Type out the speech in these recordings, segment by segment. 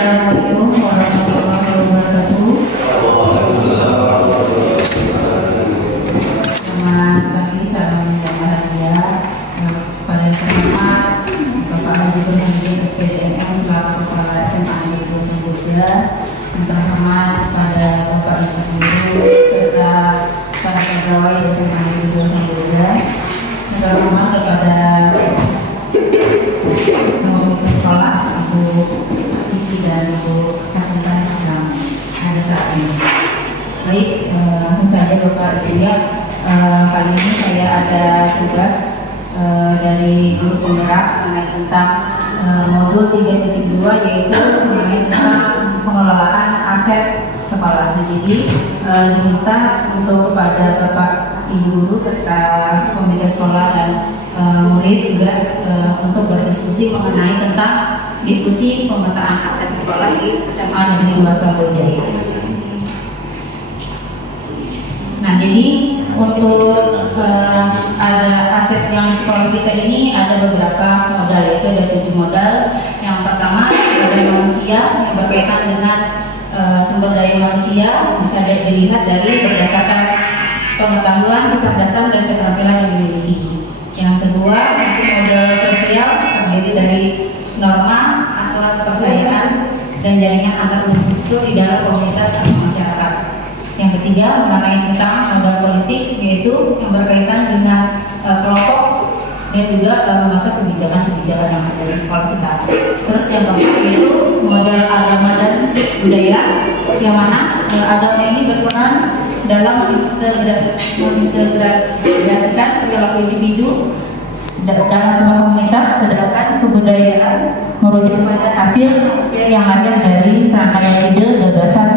Assalamualaikum warahmatullahi wabarakatuh. Selamat pagi, salam bahagia kepada yang terhormat Bapak Haji Burhanuddin SPDMM selaku Kepala SMA Negeri Samboja, yang terhormat pada Bapak Ibu Guru serta para pegawai SMA Negeri Samboja, yang terhormat kepada semua sekolah, Ibu Isi dan Ibu Kasuntan yang ada saat ini. Baik, langsung saja Bapak Ibu ya. Kali ini saya ada tugas dari guru penggerak mengenai tentang modul 3.2, yaitu mengenai tentang pengelolaan aset sekolah. Jadi diminta untuk kepada Bapak Ibu Guru serta komite sekolah dan murid juga untuk berdiskusi mengenai tentang diskusi pemetaan aset sekolah di SMA Negeri 2 Samboja. Nah, jadi untuk ada aset yang sekolah kita ini ada beberapa modal, yaitu ada 7 modal. Yang pertama sumber daya manusia yang berkaitan dengan sumber daya manusia bisa dilihat dari berdasarkan pengetahuan, kecerdasan dan keterampilan yang dimiliki. Yang kedua itu modal sosial terdiri dari norma, aturan kepercayaan dan jaringan antar individu di dalam komunitas atau masyarakat. Yang ketiga mengenai tentang modal politik, yaitu yang berkaitan dengan kelompok dan juga mengatur kebijakan-kebijakan yang ada di sekolah kita. Terus yang keempat yaitu modal agama dan budaya, yang mana agama ini berperan dalam mengintegrasikan perilaku individu dalam sebuah komunitas, sedangkan kebudayaan merujuk pada hasil yang lahir dari serangkaian ide, gagasan,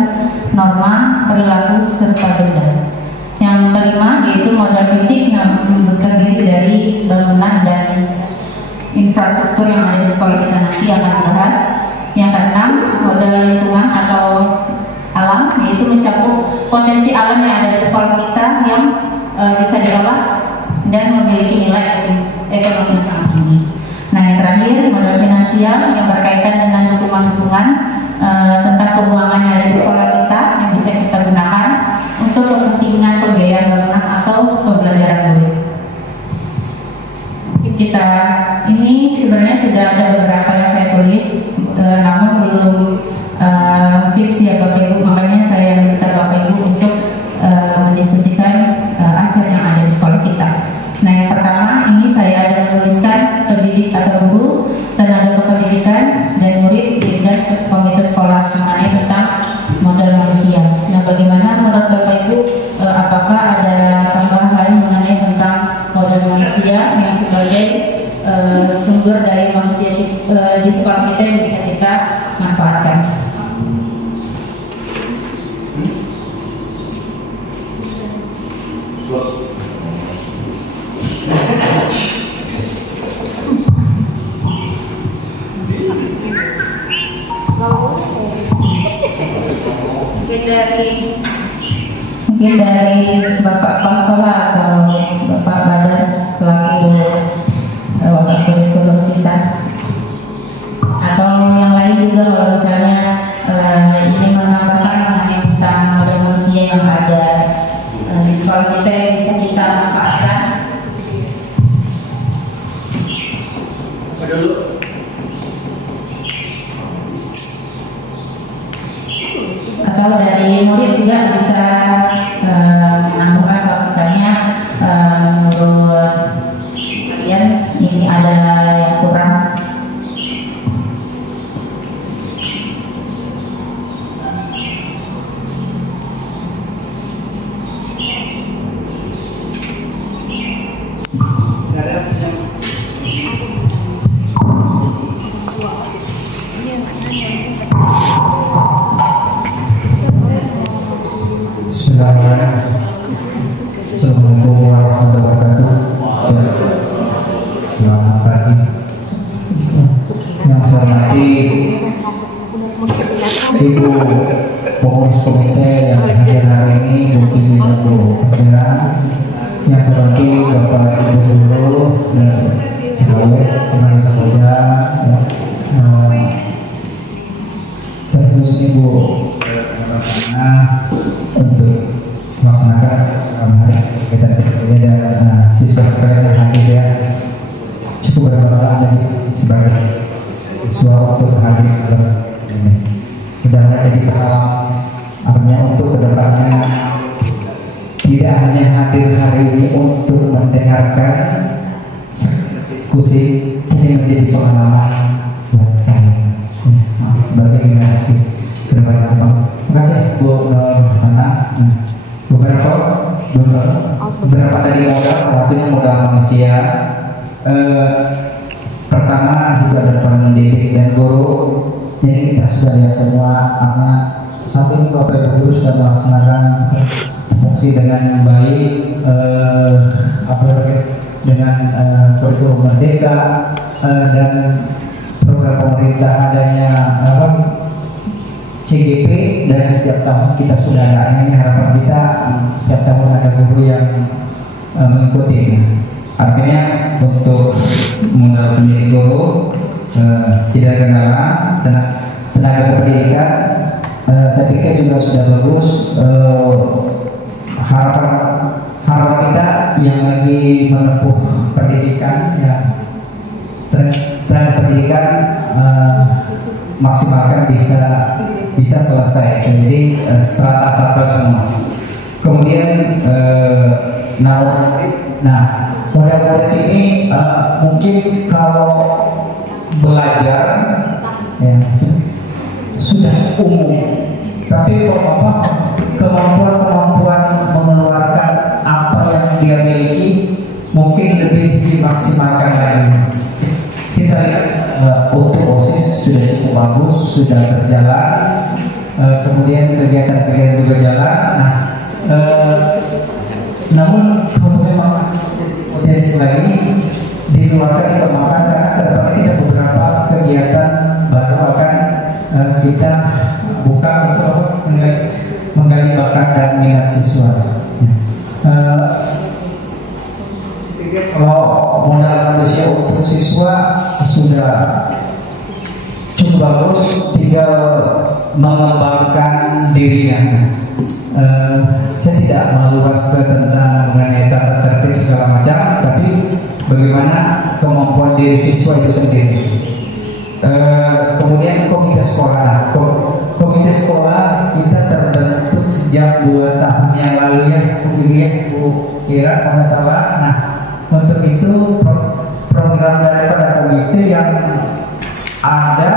norma, perilaku, serta benda. Yang kelima yaitu modal fisik yang terdiri dari bangunan dan infrastruktur yang ada di sekolah kita nanti akan dibahas. Yang keenam modal lingkungan atau alam, yaitu mencakup potensi alam yang ada di sekolah kita yang bisa diolah dan memiliki nilai ekonomi yang sangat tinggi. Nah, yang terakhir modal finansial yang berkaitan dengan dukungan-dukungan tentang keuangan yang ada di sekolah kita yang bisa kita gunakan untuk kepentingan pembiayaan bangunan atau pembelajaran murid. Kita ini sebenarnya sudah ada beberapa yang saya tulis, namun belum fix ya Bapak Ibu, makanya saya minta Bapak Ibu untuk mendiskusikan aset yang ada di sekolah kita. Nah, yang pertama ini saya ada menuliskan pendidik atau guru, tenaga kependidikan dan murid dan komite sekolah mengenai tentang modal manusia. Nah, bagaimana menurut Bapak Ibu, apakah ada tambahan lain mengenai tentang modal manusia yang sebagai sumber daya manusia di sekolah kita yang bisa kita manfaatkan? Mungkin dari Bapak Pastola atau Bapak Badar selaku wakil kurikulum kita, atau yang lain juga kalau misalnya ingin menambahkan mengenai tentang modal manusia yang ada di sekolah kita yang bisa kita manfaatkan. Atau dari murid juga bisa menambahkan bahwasanya menurut kalian ini ada yang kurang. Assalamualaikum warahmatullahi wabarakatuh. Selamat pagi. Yang saya hormati Ibu pengurus komite yang hadir hari ini, Bu Titi dan Bu Kasira. Yang saya hormati Bapak Ibu Guru dan pegawai SMA Samboja, untuk hadir ini. Mudah-mudahan jadi pengalaman artinya untuk kedepannya tidak hanya hadir hari ini untuk mendengarkan diskusi, ini menjadi pengalaman buat kalian sebagai generasi kedepannya. Terima kasih Bu Nur sana. Beberapa tadi modal, satunya modal manusia. Pertama itu ada pendidik dan guru. Jadi kita sudah lihat semua karena satu ini Bapak Ibu Guru sudah melaksanakan fungsi dengan baik, dengan kurikulum merdeka dan program pemerintah adanya CGP dari setiap tahun kita sudah ada. Ini harapan kita setiap tahun ada guru yang mengikuti. Artinya untuk mengenal pendidik guru tidak kendala, tenaga pendidikan saya pikir juga sudah bagus. Harapan kita yang lagi menempuh pendidikan ya tenaga pendidikan maksimalkan bisa selesai. Jadi strata satu semua. Kemudian modal ini mungkin kalau belajar ya, sudah umum, tapi kemampuan mengeluarkan apa yang dia miliki mungkin lebih dimaksimalkan lagi. Kita lihat untuk OSIS sudah cukup bagus, sudah berjalan, kemudian kegiatan-kegiatan juga jalan. Namun kalau memang potensi lagi dikeluarkan, dikembangkan, karena kedepannya kita beberapa kegiatan baru akan kita buka untuk menggali bakat dan minat siswa. Kalau modal manusia untuk siswa sudah cukup bagus, tinggal mengembangkan dirinya. Saya tidak meluaskan tentang mengenai tata tertib segala macam, tapi bagaimana kemampuan diri siswa itu sendiri. Kemudian komite sekolah. Komite sekolah kita terbentuk sejak 2 tahun yang lalu ya, Bu Kira kalau nggak salah. Nah, untuk itu program daripada komite yang ada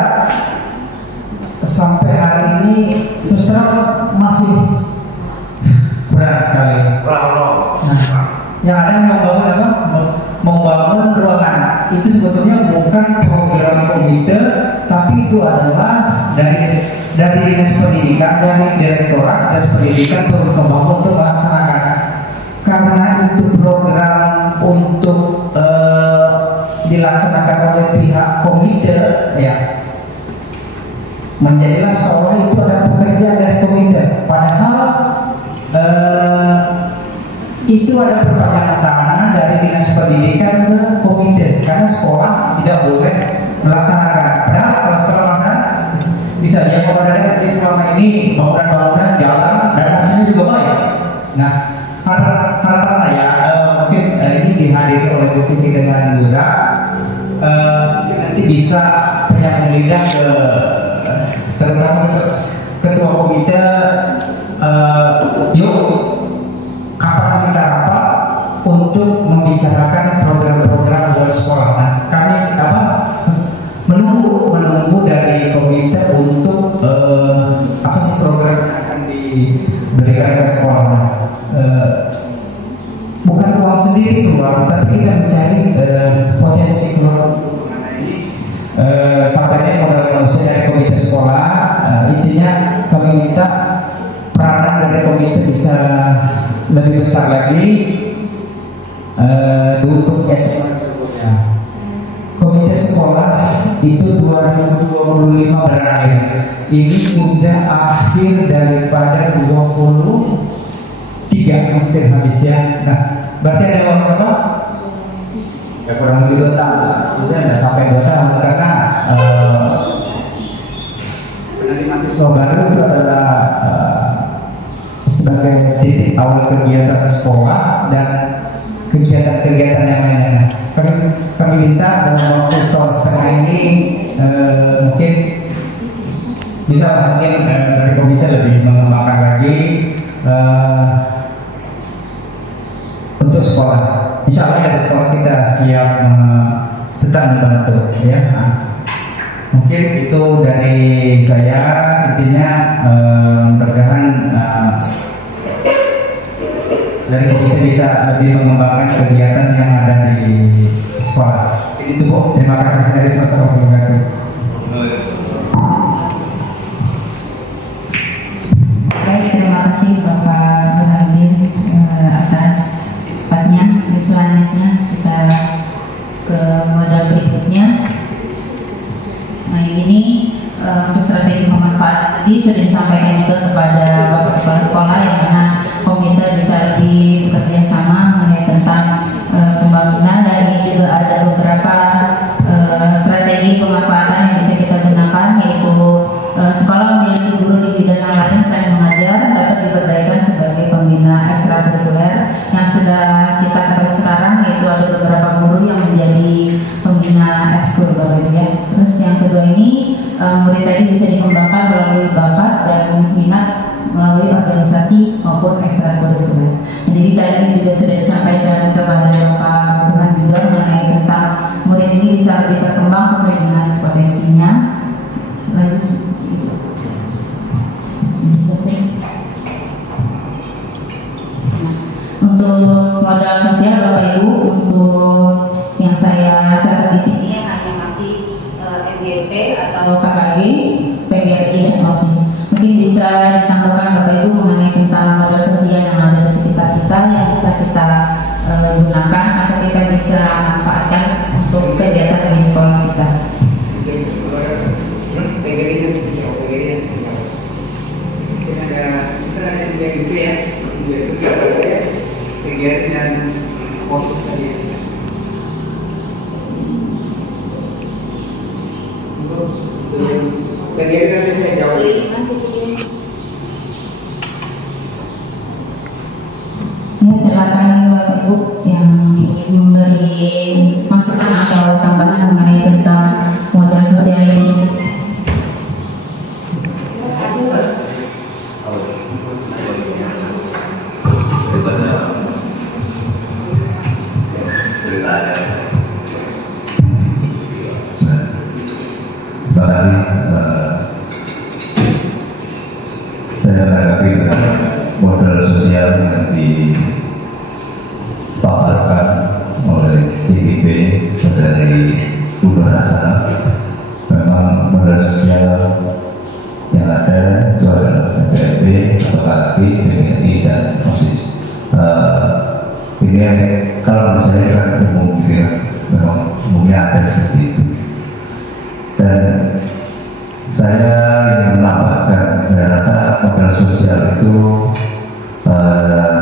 sampai hari ini terus terang masih berat sekali. Yang ada membangun ruangan itu sebetulnya bukan program komite, tapi itu adalah dari dinas pendidikan, dari direktorat dinas pendidikan turun ke bawah untuk melaksanakan. Karena itu program untuk dilaksanakan oleh pihak komite, ya menjadilah seolah itu ada pekerjaan dari komite. Padahal itu ada perpanjangan tangan dari dinas pendidikan ke komite, karena sekolah tidak boleh melaksanakan. Padahal kalau sekolah melaksanakan bisa ya, kalau ada selama ini bangunan jalan dan hasilnya juga baik. Nah, harapan saya mungkin ini dihadiri oleh Bu Titi dengan Lura, nanti bisa penyambung lidah ke terutama ketua komite. Yuk kapan kita rapat untuk membicarakan program-program buat sekolah. Nah, kami menunggu dari komite untuk apa sih program yang akan diberikan ke sekolah. Bukan uang sendiri keluar, tapi kita mencari potensi keluar. Sampainya modal manusia dari komite sekolah. Intinya kami minta peranan dari komite bisa lebih besar lagi untuk SMA sebelumnya. Komite sekolah itu 2025 berakhir. Ini sudah akhir daripada 23 hampir habis ya. Nah, berarti ada waktu berapa? Ya kurang lebih 2 tahun. Udah nggak sampai 2 tahun karena penerimaan siswa baru itu adalah sebagai titik awal kegiatan sekolah dan kegiatan-kegiatan yang lainnya. kami minta dalam waktu setengah ini mungkin bisa mungkin dari komite lebih mengembangkan lagi untuk sekolah. Insya Allah dari sekolah kita siap tetap membantu ya. Mungkin itu dari saya, intinya mudah-mudahan dari komite bisa lebih mengembangkan kegiatan yang ada di sekolah. Itu Bu, terima kasih dari semesta wabarakatuh. Baik, terima kasih Bapak Burhanuddin atas tempatnya. Selanjutnya kita ke modal berikutnya. Nah ini untuk strategi pemanfaatan tadi sudah disampaikan juga kepada Bapak Kepala Sekolah, yang mana komite bisa lebih bekerja sama mengenai tentang pembangunan, dan ini juga ada beberapa strategi pemanfaatan yang bisa kita gunakan, yaitu sekolah memiliki guru di bidang yang lain selain mengajar dapat diberdayakan sebagai pembina ekstrakurikuler yang sudah kita ketahui sekarang, yaitu ada beberapa guru yang menjadi pembina ekskur Bapak Ibu ya. Terus yang kedua ini murid tadi bisa dikembangkan melalui bakat dan minat melalui organisasi maupun ekstrakurikuler. Jadi tadi juga sudah disampaikan kepada Bapak Burhan juga mengenai tentang murid ini bisa lebih berkembang sesuai dengan potensinya. Untuk modal sosial Bapak Ibu, untuk yang saya catat di sini hanya masih MGP atau KKG, PGRI dan OSIS. Mungkin bisa ditambahkan Bapak Ibu mengenai tentang modal sosial yang ada di sekitar kita yang bisa kita gunakan atau kita bisa manfaatkan untuk kegiatan di sekolah kita. Kegiatan dan OSIS tadi. Kegiatan saya jauh. Ya, silakan Bapak Ibu yang ingin memberi masukan atau tambahan mengenai tentang modal sosial ini. Terima kasih. Saya menanggapi modal sosial yang dipaparkan oleh CGP dari Bunga Rasa. Memang modal sosial yang ada itu adalah PPP atau KKP, PGRI dan OSIS. Ini kalau saya kan umum gitu ya, memang umumnya ada seperti itu. Dan saya ingin menambahkan, saya rasa modal sosial itu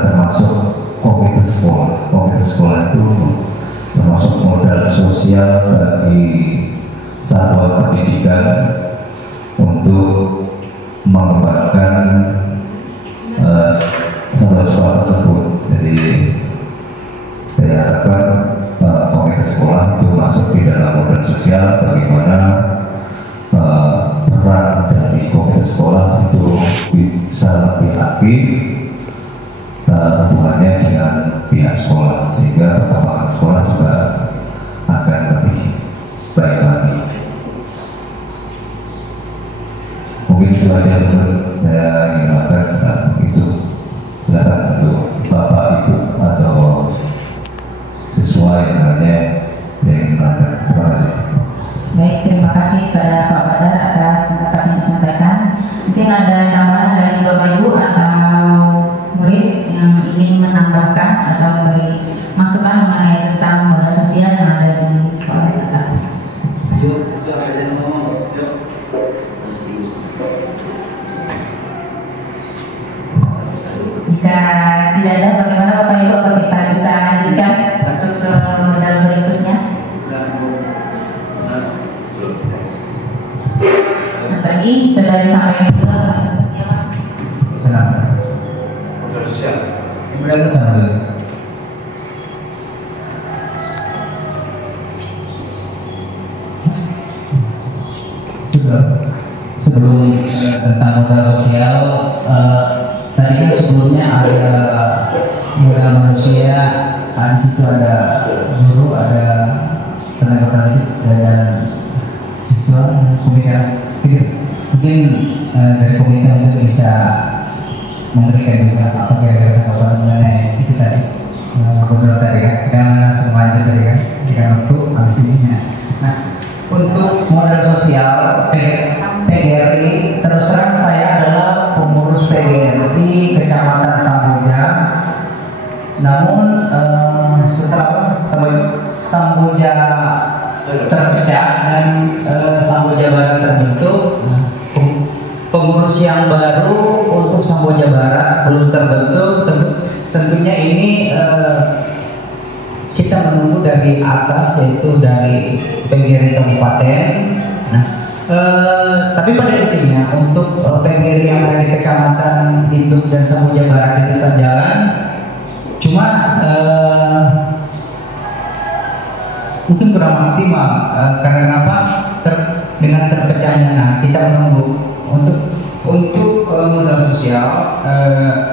termasuk komite sekolah. Komite sekolah itu termasuk modal sosial bagi satuan pendidikan untuk mengembangkan satuan sekolah tersebut. Jadi saya harapkan komite sekolah itu masuk di dalam modal sosial, bagaimana peran dari komite sekolah itu bisa lebih aktif hubungannya dengan pihak sekolah, sehingga perkembangan sekolah juga akan lebih baik lagi. Mungkin itu aja untuk saya ingin mengatakan itu. Silakan untuk Bapak Ibu atau sesuai dengannya yang ada. Terima kasih. Baik, terima kasih kepada Pak Badar atas pendapat yang disampaikan. Mungkin ada tambahan dari Bapak Ibu atau murid yang ingin menambahkan atau memberi masukan mengenai tentang modal sosial yang ada di sekolah kita. Jika tidak ada, bagaimana Bapak Ibu, apa kita bisa lanjutkan untuk ke modal berikutnya? Tadi sudah disampaikan juga. Senang. Modal sosial. Modal sosial. sebelum tentang modal sosial, tadi kan sebelumnya ada modal manusia, di situ ada guru, ada tenaga pendidik dan siswa, kemudian mungkin dari komunitas itu bisa memberikan juga apa kira-kira tanggapan mengenai itu tadi, beberapa tadi kan, karena semuanya tadi kan, dengan waktu habis ini. Nah, untuk modal sosial PGRI, terus terang saya adalah pengurus PGRI Kecamatan Samboja. Namun setelah Samboja terpecah dan Samboja baru terbentuk, pengurus yang baru untuk Samboja Barat belum terbentuk. Tentunya ini kita menunggu dari atas, yaitu dari PGRI Kabupaten. Nah, tapi pada intinya untuk PGRI yang ada di Kecamatan Induk dan Samboja Barat itu tetap jalan. Cuma mungkin kurang maksimal karena apa? Dengan terpecahnya. Nah, kita menunggu untuk modal sosial.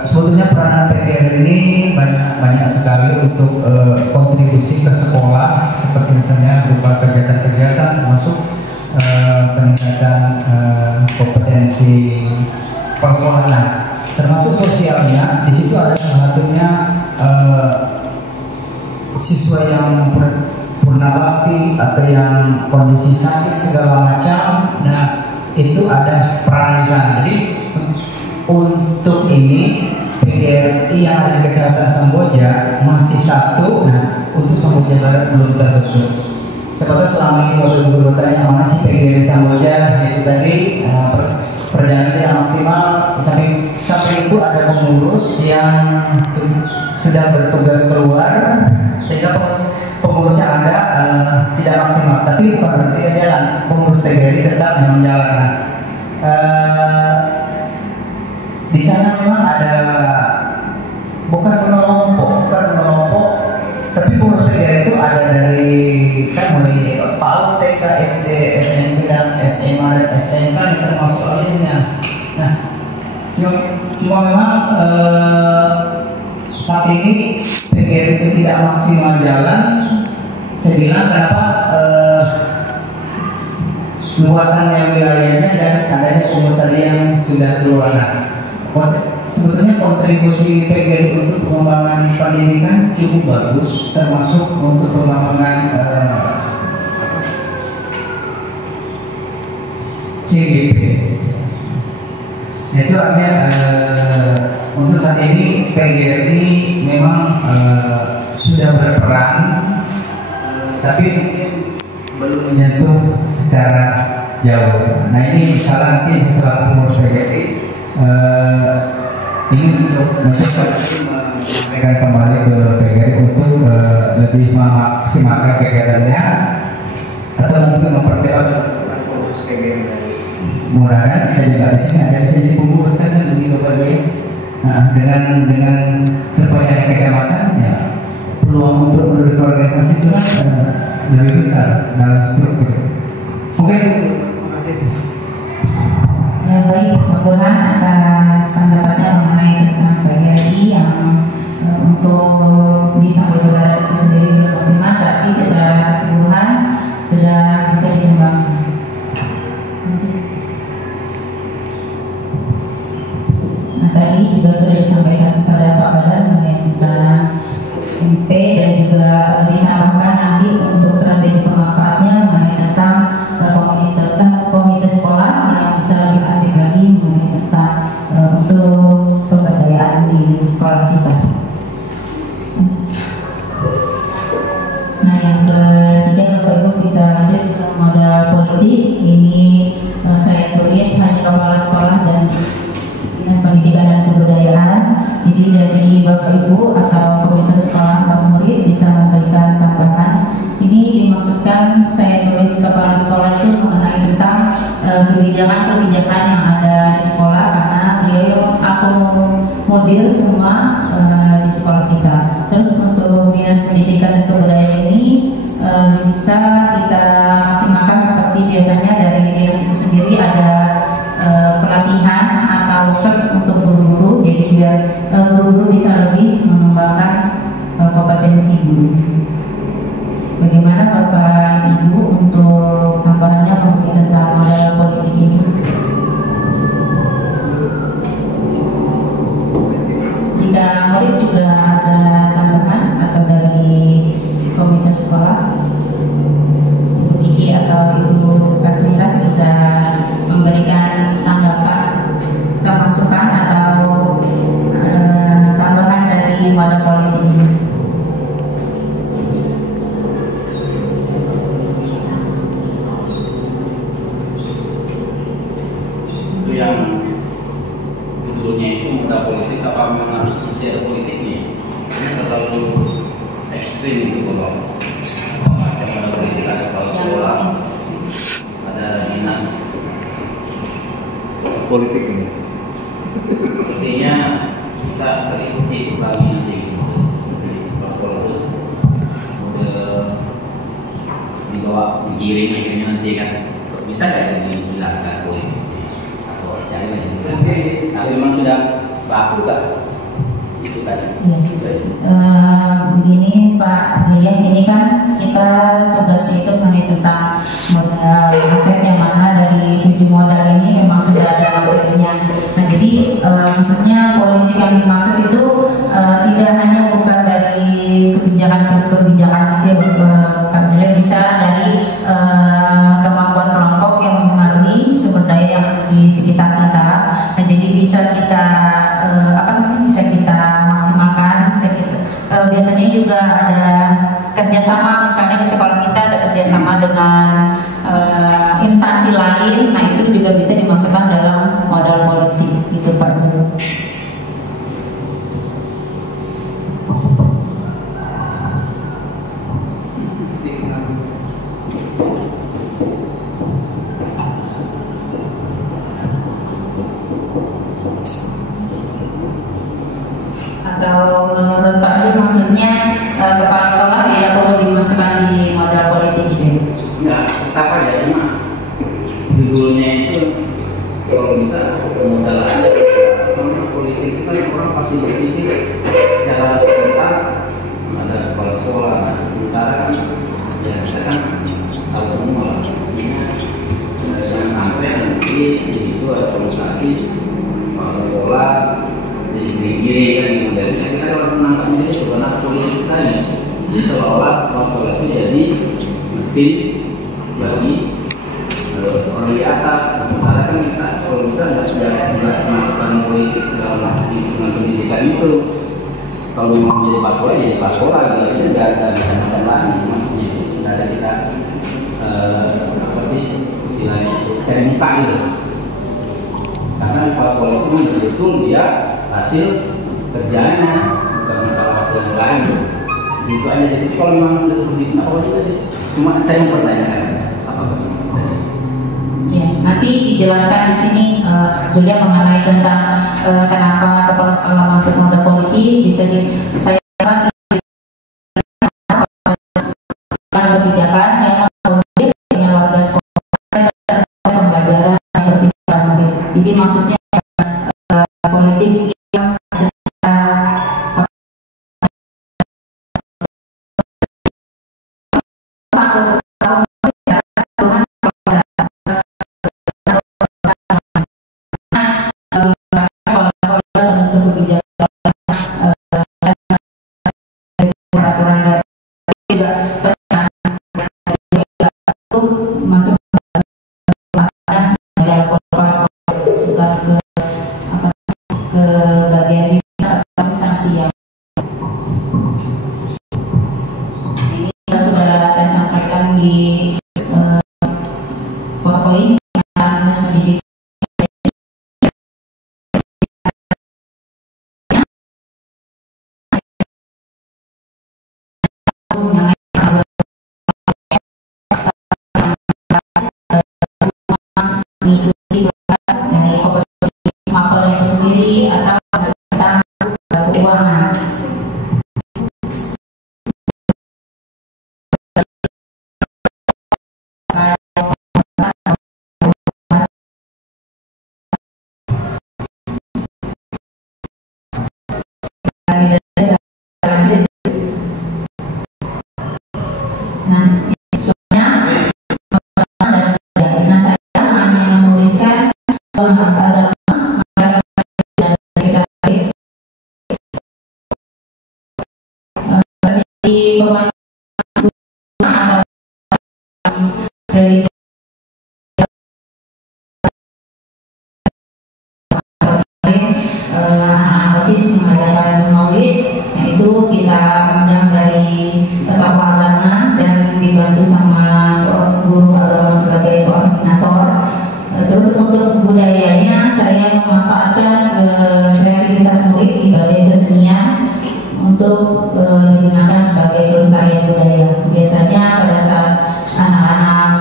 Sebetulnya peranan PGRI ini banyak sekali untuk kontribusi ke sekolah, seperti misalnya berupa kegiatan-kegiatan termasuk peningkatan kompetensi persekolahan, termasuk sosialnya. Di situ ada salah satunya siswa yang purnabakti atau yang kondisi sakit segala macam. Nah, itu ada peran di sana. Jadi untuk ini PGRI yang ada di Kecamatan Samboja masih satu. Nah, untuk Samboja Barat belum terbentuk. Sebab selama ini kalau bertanya mana sih PGRI Samboja, itu tadi perjalanan yang maksimal. Sampai itu ada pengurus yang sudah bertugas keluar, sehingga pengurusnya ada tidak maksimal. Tapi bukan berarti dia jalan. Pengurus PGRI tetap memang jalan. Di sana memang ada bukan kelompok, tapi pengurus PGRI itu ada dari kan mulai PAUD, TK, SD, SMP dan SMA dan SMK yang termasuk lainnya. Nah, cuma memang saat ini PGRI itu tidak maksimal jalan. Saya bilang kenapa luasannya, wilayahnya, dan adanya pengurus yang sudah keluar. Sebetulnya kontribusi PGRI untuk pengembangan pendidikan cukup bagus, termasuk untuk pengembangan CGP. Itu artinya untuk saat ini PGRI memang sudah berperan, tapi mungkin belum menyentuh secara jauh. Nah, ini misalnya nanti selaku pengurus PGRI ini untuk mencoba menyampaikan kembali ke PGRI untuk lebih memaksimalkan kegiatannya atau mungkin mempercepat pengurus PGRI. Mudah-mudahan kita juga di sini ada jadi pengurus kan lebih baik. Nah, dengan terpercaya kecamatan, ya peluang untuk menduduki organisasi itu kan lebih besar dalam struktur. Oke, terima kasih. Ya, baik, mudah-mudahan atas pendapatnya mengenai tentang PGRI yang untuk di Samboja Barat itu sendiri belum maksimal, tapi secara keseluruhan sudah bisa dikembangkan. Nah, tadi juga sudah disampaikan kepada Pak Badar mengenai tentang MP dan juga ditambahkan nanti untuk strategi pemanfaatnya mengenai tentang komunitas sekolah yang bisa lebih aktif lagi mengenai tentang untuk pemberdayaan di sekolah kita. Nah, yang ketiga Bapak Ibu, kita lanjut ke modal politik. Ini saya tulis hanya kepala sekolah dan Dinas Pendidikan dan Kebudayaan. Jadi dari Bapak Ibu atau komunitas sekolah atau murid bisa memberikan tambahan. Ini dimaksudkan saya tulis kepala sekolah itu mengenai tentang kebijakan-kebijakan yang ada di sekolah, karena beliau yang akomodir semua di sekolah kita. Terus untuk Dinas Pendidikan dan Kebudayaan ini bisa kita maksimalkan seperti biasanya dari dinas itu sendiri ada pelatihan atau workshop untuk guru-guru, jadi biar guru-guru bisa lebih mengembangkan kompetensi guru. Bagaimana Bapak Ibu untuk tambahannya tentang modal politik ini? Jika murid juga ada tambahan atau dari komite sekolah, Ibu Kiki atau Ibu Kasmira bisa memberikan tanggapan, masukan atau tambahan dari modal politik ini. Itu yang judulnya itu modal politik, apa memang harus istilah politiknya? Ini terlalu ekstrim gitu kalau macam modal politik, ada kepala sekolah, ada dinas politik ini. Artinya kita terikuti kembali nanti kepala sekolah itu dibawa digiring akhirnya nanti kan bisa kayak dijelaskan politik atau cari tapi memang tidak baku kan itu tadi. Begini Pak Julian, ini kan kita tugasnya itu mengenai tentang modal aset yang mana dari 7 modal ini memang sudah ada materinya. Nah jadi maksudnya politik yang dimaksud itu tidak hanya bukan dari kebijakan-kebijakan gitu ya Pak Julian, bisa dari kemampuan kelompok yang mempengaruhi sumber daya yang di sekitar kita. Nah jadi bisa kita bisa kita maksimalkan, bisa kita, biasanya juga ada kerjasama, misalnya di sekolah kita ada kerjasama dengan instansi lain, nah itu juga bisa dimasukkan dalam modal politik gitu Pak Jul. Atau menurut Pak Jul maksudnya kepala sekolah tidak perlu dimasukkan di modal politik gitu ya? Enggak, tetap aja, cuma judulnya itu kalau bisa modal aja. Karena politik itu kan orang pasti berpikir secara spontan, ada kepala sekolah, sementara kan ya kita kan tahu semua lah. Jangan sampai nanti itu ada provokasi kepala sekolah jadi gini kan modelnya. Kita kalau menangkapnya itu karena politik tadi, jadi seolah-olah kepala sekolah itu jadi mesin bagi orang di atas. Sementara kan kita kalau bisa nggak masukkan politik dalam hitungan pendidikan itu. Kalau memang menjadi pasola ya jadi pasola gitu aja, nggak bisa macam lagi. Maksudnya nggak ada kita apa sih istilahnya cari muka gitu. Karena pasola itu betul dia hasil kerjanya, bukan masalah hasil yang lain. Itu aja sih. Tapi kalau memang sudah seperti itu, apa juga sih? Cuma saya mempertanyakan apa saja. Ya, nanti dijelaskan di sini juga mengenai tentang kenapa kepala sekolah masuk modal politik, bisa saya kebijakan yang mengakomodir dengan warga sekolah pembelajaran yang berbeda. Jadi maksudnya politik yang masuk ke agama di OSIS mengadakan maulid, yaitu kita undang dari tokoh agama dan dibantu sama guru agama sebagai koordinator. Terus untuk budayanya saya memanfaatkan kreativitas murid di bagian kesenian untuk digunakan sebagai pelestarian budaya. Biasanya pada saat anak-anak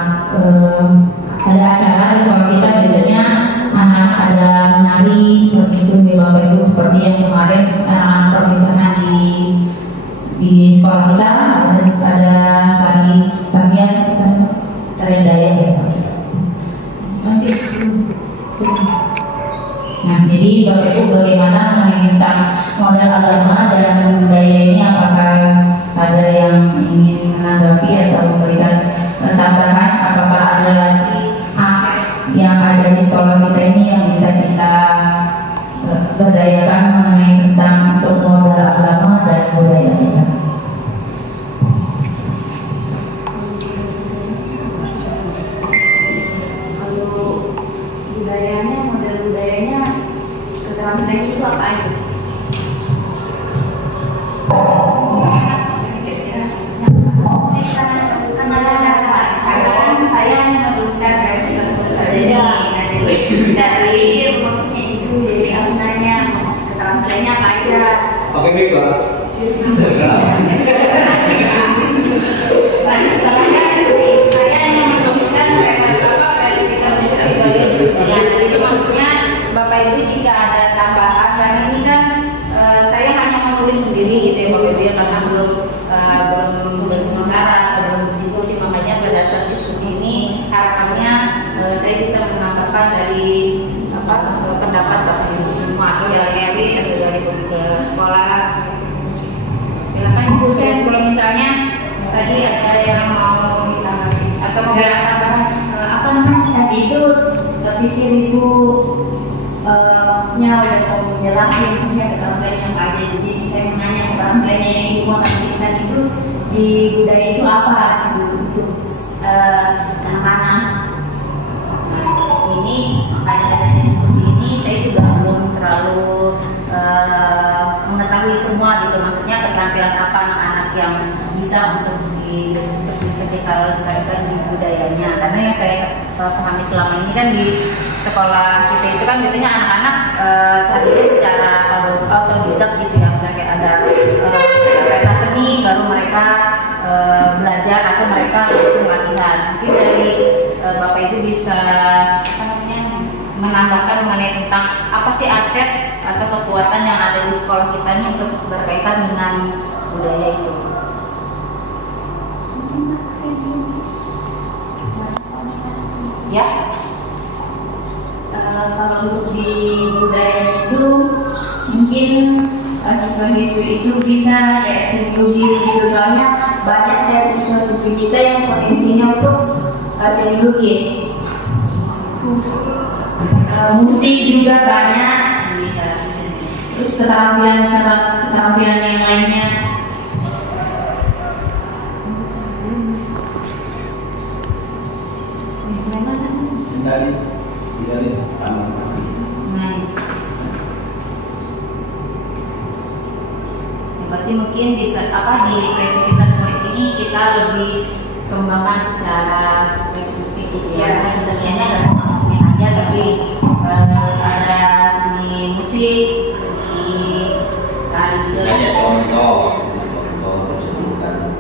ada acara di sekolah kita, biasanya anak ada menari seperti itu di Bapak Ibu, seperti yang kemarin anak-anak perpisahan di sekolah kita ada tarian Dayak ya Pak. Nah, jadi Bapak Ibu bagaimana tentang modal agama dan budaya ini, apakah ada yang ingin menanggapi atau memberikan tambahan, apakah ada lagi aset yang ada di sekolah kita ini yang bisa kita berdayakan mengenai tentang untuk modal agama dan budaya kita. Model budayanya keterampilan itu apa aja? Saya menuliskan dari maksudnya itu, jadi aku nanya keterampilannya apa aja. Oke, baik Pak. Saya hanya menuliskan jadi maksudnya Bapak Ibu jika ada tambahan, dan ini kan saya hanya menulis sendiri gitu ya Bapak Ibu ya, karena belum mengarah, belum diskusi, makanya pada saat diskusi ini harapannya saya bisa menambahkan dari pendapat Bapak Ibu semua, atau dari RI atau dari ke sekolah. Silakan Ibu Sen, kalau misalnya tadi ada yang mau ditanggapi atau mau Apa namanya tadi itu pikir Ibu maksudnya udah mau menjelaskan khususnya keterampilannya apa aja. Jadi saya mau nanya keterampilannya yang Ibu mau kasihkan itu di budaya itu apa gitu, untuk anak-anak. Ini makanya dari diskusi ini saya juga belum terlalu mengetahui semua gitu, maksudnya keterampilan apa anak-anak yang bisa untuk bisa kita lestarikan di budayanya, karena yang saya pahami selama ini kan di sekolah kita itu kan biasanya anak-anak tadinya secara autodidak gitu ya, misalnya kayak ada mereka seni baru mereka belajar atau mereka langsung latihan. Mungkin dari Bapak Ibu bisa menambahkan mengenai tentang apa sih aset atau kekuatan yang ada di sekolah kita ini untuk berkaitan dengan budaya itu. Ya, kalau untuk di budaya itu mungkin siswa-siswi itu bisa kayak seni lukis gitu, soalnya banyak dari siswa-siswi kita yang potensinya untuk seni lukis. Musik juga banyak, terus keterampilan yang lainnya. Dari berarti mungkin bisa di kreativitas murid ini kita lebih kembangkan secara spesifik gitu ya. Misalnya nggak cuma seni aja, tapi ada seni musik, seni tari juga. Saya contoh buka dulu.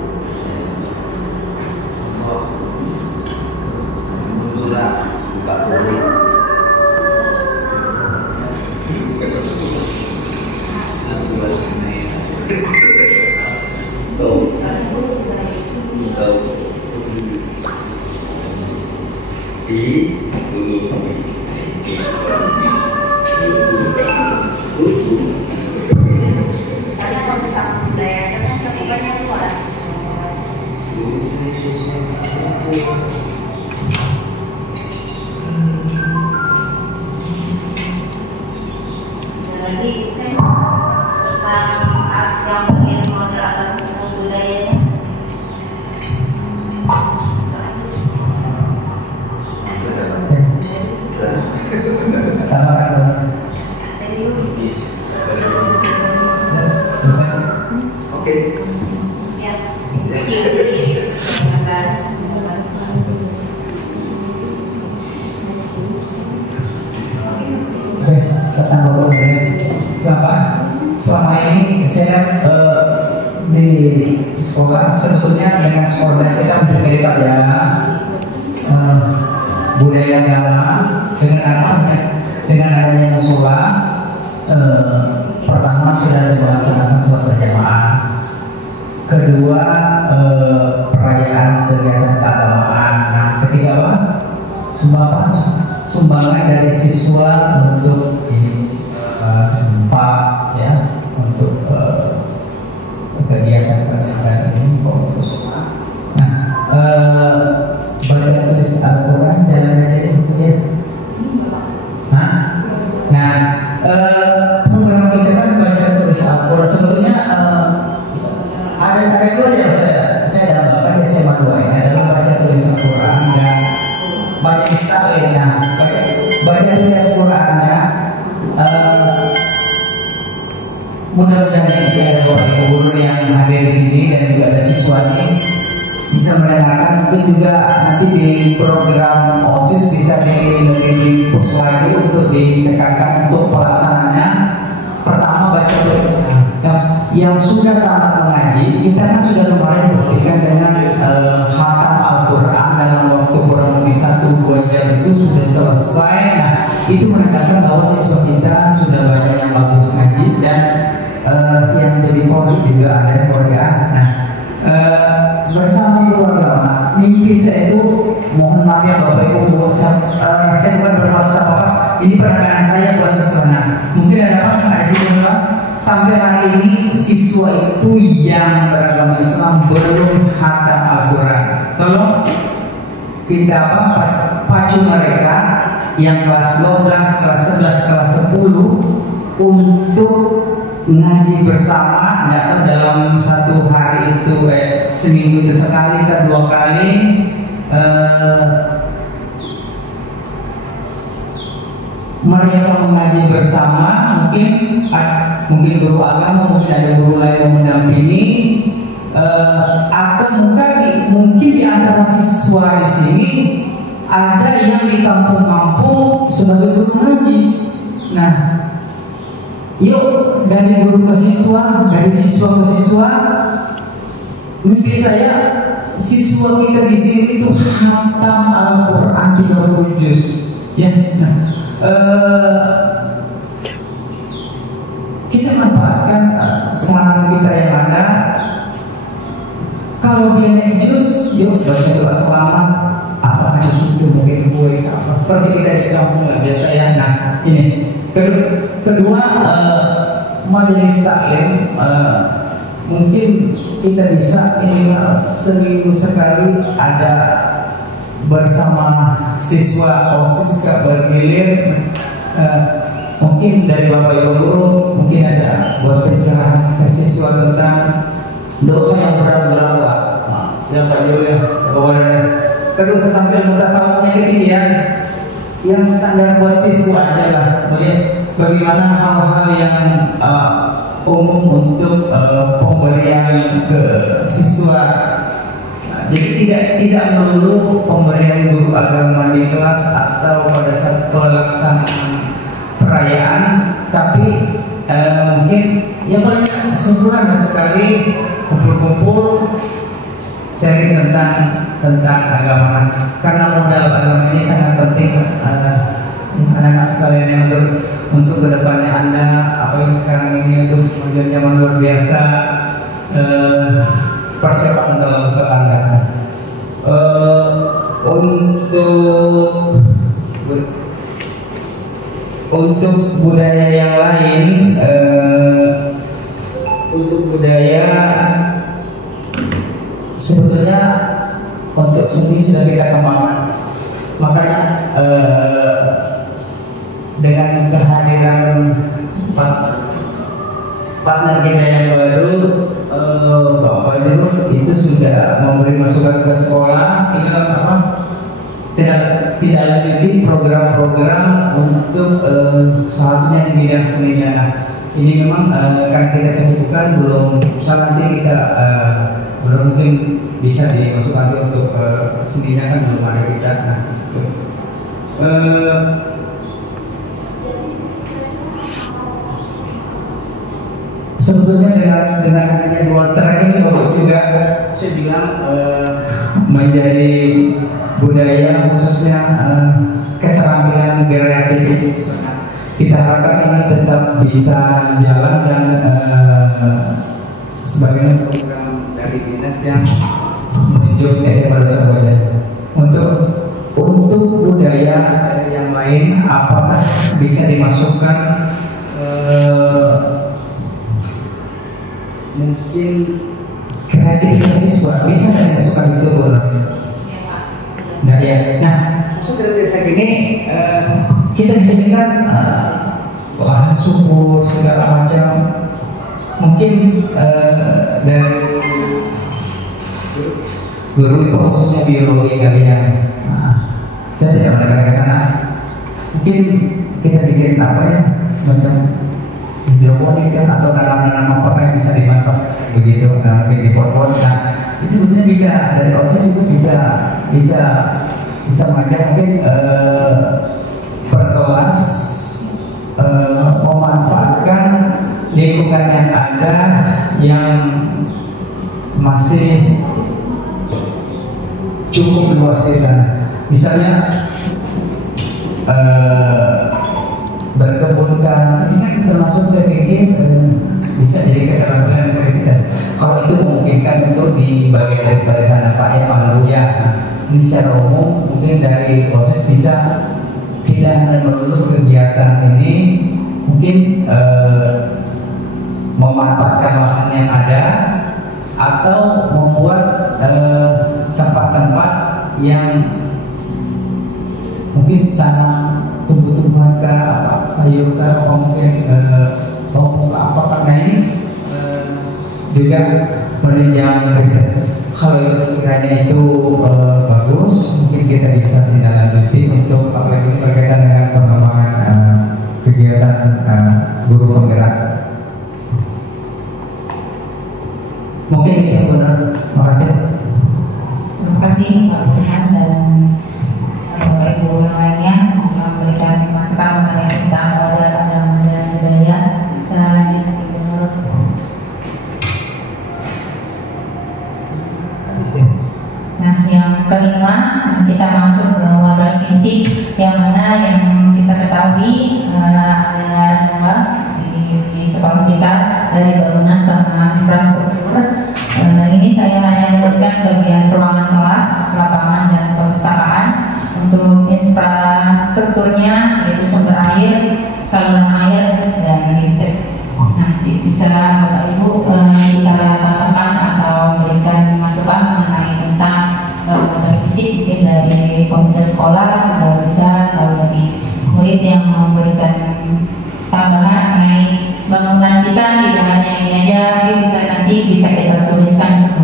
selama ini saya di sekolah sebetulnya dengan sekolah kita berbeda ya, budaya agama dengan adanya musola. Pertama sudah dilaksanakan sholat berjamaah, kedua perayaan kegiatan keagamaan. Nah, ketiga apa? Sumbangan dari siswa untuk tempat ya, untuk kegiatan ini. Nah, baca tulis Al-Quran jalan aja itu ya. Nah, program kita kan baca tulis Al-Quran sebetulnya ada dua yang saya dapatkan SMA 2 ini adalah baca tulis Al-Quran dan baca istalin. Nah, baca tulis Qurannya mudah-mudahan ini ada Bapak Ibu guru yang hadir di sini dan juga ada siswa ini bisa mendengarkan. Mungkin juga nanti di program OSIS bisa di push lagi untuk ditekankan untuk pelaksanaannya. Pertama baca yang sudah tamat mengaji, kita kan sudah kemarin buktikan dengan khatam Al-Quran dalam waktu kurang lebih 1-2 jam itu sudah selesai. Nah, itu menandakan bahwa siswa kita sudah banyak yang bagus ngaji dan yang jadi poin juga ada keluarga. Nah, bersama keluarga, mimpi saya itu mohon maaf ya Bapak Ibu, saya bukan bermaksud apa-apa. Ini penekanan saya buat siswa. Nah, mungkin ada apa ngaji Pak? Sampai hari ini siswa itu yang beragama Islam belum khatam Al-Quran. Tolong kita pacu mereka yang kelas 12, kelas 11, kelas 10 untuk ngaji bersama, datang dalam satu hari itu seminggu itu sekali atau 2 kali. Mereka mengaji bersama, mungkin guru agama, mungkin ada guru lain yang mendampingi, atau mungkin di antara siswa di sini ada yang di kampung-kampung sebagai guru ngaji. Nah, yuk dari guru ke siswa, dari siswa ke siswa. Mimpi saya siswa kita di sini itu khatam Al-Quran 30 juz. Ya, kita manfaatkan selama kita yang ada. Kalau dia naik juz, yuk baca doa selamat. Apa di situ mungkin kue apa seperti kita di kampung lah biasa ya. Nah, ini kedua majelis taklim mungkin kita bisa minimal seminggu sekali ada bersama siswa OSIS bergilir. Mungkin dari Bapak Ibu guru mungkin ada buat pencerahan ke siswa tentang dosa yang berat-berat. Ya Pak Ibu ya, terus sampai mutasawufnya ketinggian yang standar buat siswa aja lah. Bagaimana hal-hal yang umum untuk pemberian ke siswa. Jadi tidak melulu pemberian guru agama di kelas atau pada saat pelaksanaan perayaan, tapi mungkin yang paling sempurna sekali kumpul-kumpul sharing tentang agama, karena modal agama ini sangat penting anak-anak sekalian yang untuk kedepannya Anda apa yang sekarang ini untuk menuju zaman luar biasa, persiapan dalam ke Anda untuk budaya yang lain, untuk budaya sebetulnya untuk seni sudah kita kembangkan. Makanya dengan kehadiran partner kita yang baru, Bapak Jeruk itu sudah memberi masukan ke sekolah. Tinggal apa? Tidak lanjuti program-program untuk salah satunya di bidang seninya. Nah, ini memang karena kita kesibukan belum bisa, nanti kita belum mungkin bisa dimasukkan untuk seninya kan belum ada kita. Nah, sebetulnya dengan adanya dual track ini bagus juga, saya bilang menjadi budaya khususnya keterampilan kreativitas. Kita harapkan ini tetap bisa jalan dan sebagai program dari dinas yang menunjuk SMA Surabaya untuk budaya yang lain, apakah bisa dimasukkan mungkin kreativitas siswa bisa dimasukkan itu boleh? Nah ya, nah maksud dari desa ini kita dijadikan bahan subur segala macam, mungkin dari guru itu khususnya biologi kalian. Saya tidak pernah ke sana. Mungkin kita bikin apa ya, semacam hidroponik kan, atau tanam-tanam apa yang bisa dimanfaatkan begitu, mungkin di pot-pot. Nah, itu sebenarnya bisa dari proses juga bisa mengajar mungkin per kelas memanfaatkan lingkungan yang ada yang masih cukup luas kita. Misalnya berkebunkan, ini kan termasuk saya pikir bisa jadi keterampilan kreativitas. Kalau itu memungkinkan untuk di bagian dari sana Pak ya, alhamdulillah. Ini secara umum mungkin dari proses bisa tidak hanya melulu kegiatan ini, mungkin memanfaatkan lahan yang ada atau membuat tempat-tempat yang mungkin tanam tumbuh-tumbuhan apa sayur atau mungkin tompok apa karena ini juga menunjang aktivitas. Kalau itu sekiranya itu bagus, mungkin kita bisa tindak-lanjuti untuk apalagi berkaitan dengan pengembangan kegiatan guru penggerak. Mungkin itu benar. Terima kasih. Terima kasih Pak Burhan dan Bapak Ibu yang lainnya memberikan masukan mengenai tentang modal agama dan budaya. Saya lanjut Gubernur. Nah, yang kelima kita masuk ke modal fisik, yang mana yang kita ketahui ada dua di sekolah kita, dari bangunan sama infrastruktur. Ini saya hanya menuliskan bagian ruangan kelas, lapangan dan perpustakaan. Untuk infrastrukturnya yaitu sumber air, saluran air dan listrik. Nanti bisa Bapak Ibu kita tambahkan atau memberikan masukan mengenai tentang modal fisik, mungkin dari komite sekolah juga bisa, kalau dari murid yang memberikan tambahan mengenai bangunan kita, tidak hanya ini aja, mungkin kita nanti bisa kita tuliskan semua.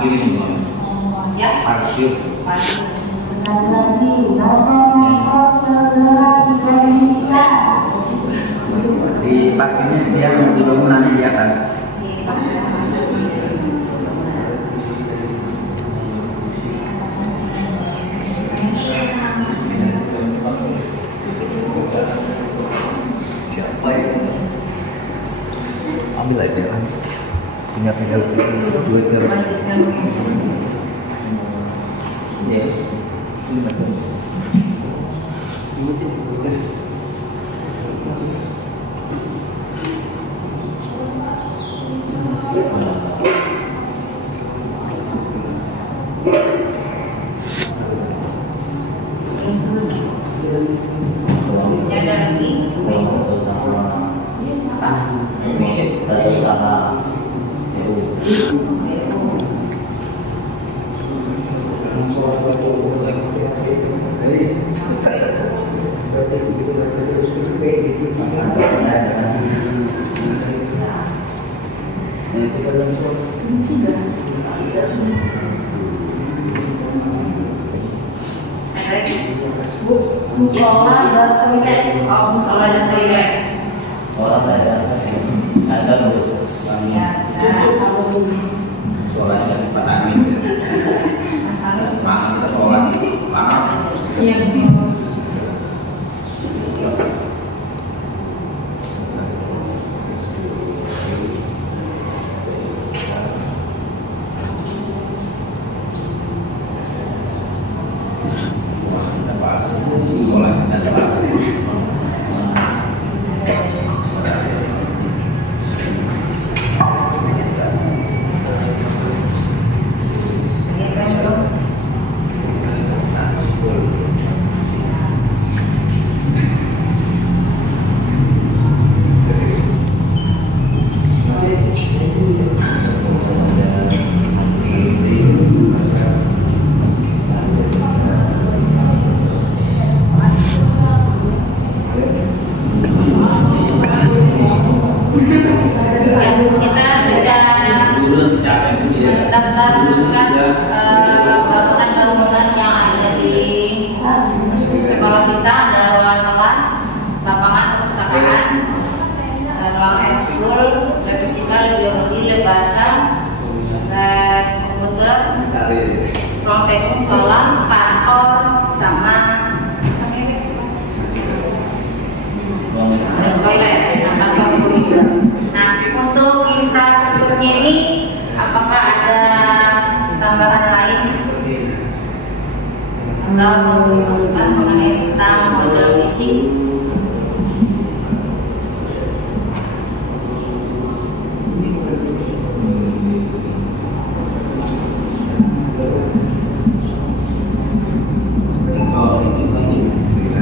parkir Ya. parkir Di parkirnya dia di bangunannya di atas. Ambil aja kan. Punya pedal dua jam. Ya. Ada lagi. Musola dan toilet. Oh, musola dan toilet. Ya, soalnya pas angin semangat kita sholat panas. Iya. Bangunan-bangunan yang ada di sekolah kita, ada ruang kelas, lapangan perpustakaan, ruang ekskul, lab fisika, lab biologi, lab bahasa, lab komputer, ruang teknik, sekolah, kantor, sama dan toilet. Nah, untuk infrastrukturnya ini apakah ada tambahan lain atau masukan mengenai tentang model fisik?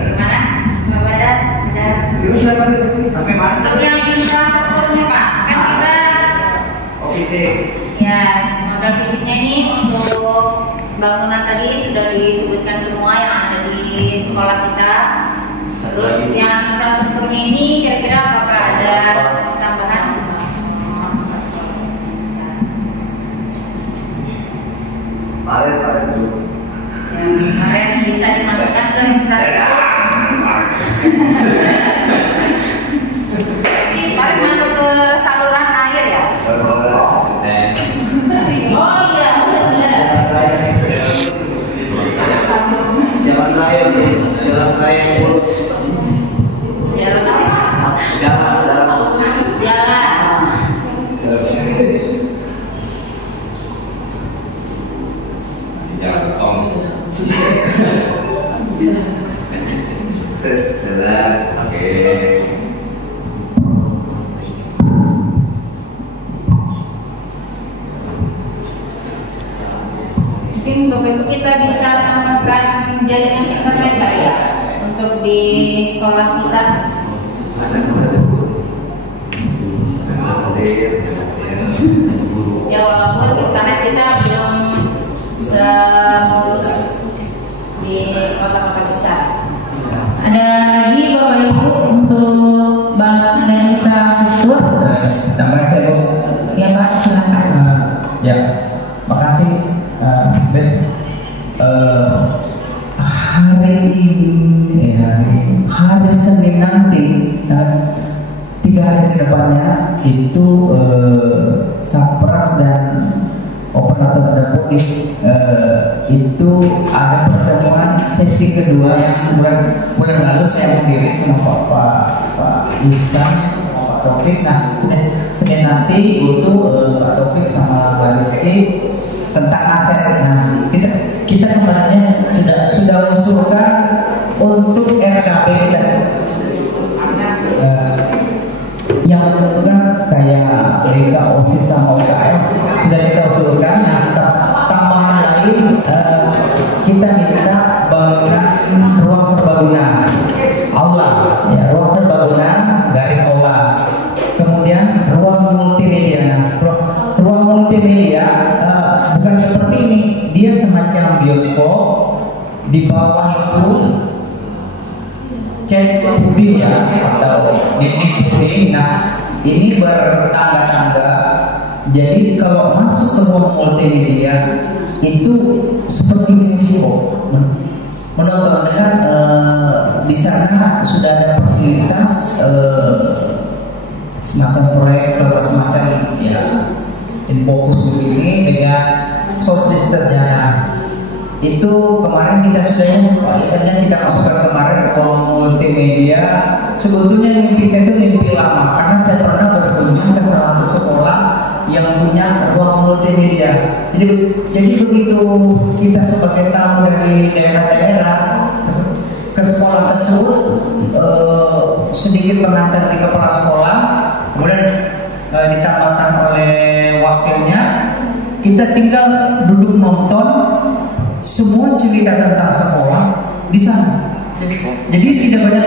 Gimana? Mbak Badan? Sampai mana? Untuk yang infrastrukturnya Pak, kan kita ya model fisiknya ini untuk bangunan tadi sudah disebutkan semua yang ada di sekolah kita. Terus yang infrastrukturnya ini kira-kira apakah ada tambahan? Kemarin bisa dimasukkan ke infrastruktur. Jadi kemarin masuk ke saluran air ya? Oh iya, benar. Jalan raya yang mulus. Jalan apa? Jalan. Akses jalan. Jalan tol. Jalan, oke. Mungkin untuk itu kita bisa tambahkan jaringan internet lah ya untuk di sekolah kita. Ya walaupun internet kita belum semulus di kota-kota besar. Ada lagi Bapak Ibu untuk bangunan dan infrastruktur? Namanya saya Bu. Ya Pak, silakan. Ya, makasih hari Senin nanti, 3 hari ke depannya itu Sapras dan operator dapur itu ada pertemuan sesi kedua yang bulan lalu saya mengirim sama Pak Isan, Pak Taufik. Nah, Senin nanti itu Pak Taufik sama Pak Rizky tentang aset. Nah, kita kemarinnya sudah mengusulkan untuk RKP kita yang menentukan kayak Liga OSIS sama UKS sudah kita usulkan. Nah, tambahan lain kita minta bangunan ruang serbaguna aula, ya, ruang serbaguna garing aula, kemudian ruang multimedia. Nah, ruang multimedia bukan seperti ini, dia semacam bioskop, di bawah itu cat putih ya, atau dinding putih. Nah, ini bertangga-tangga, jadi kalau masuk ke ruang multimedia itu seperti museum. Menonton dengan di sana sudah ada fasilitas semacam proyektor, semacam ya infocus begini dengan sound systemnya. Itu kemarin kita sudah misalnya kita masukkan kemarin ruang multimedia. Sebetulnya mimpi saya itu mimpi lama, karena saya pernah berkunjung ke salah satu sekolah yang punya ruang multimedia. Jadi begitu kita sebagai tamu dari daerah-daerah ke sekolah tersebut, sedikit pengantar di kepala sekolah, kemudian ditambahkan oleh wakilnya, kita tinggal duduk nonton semua cerita tentang sekolah di sana. Jadi tidak banyak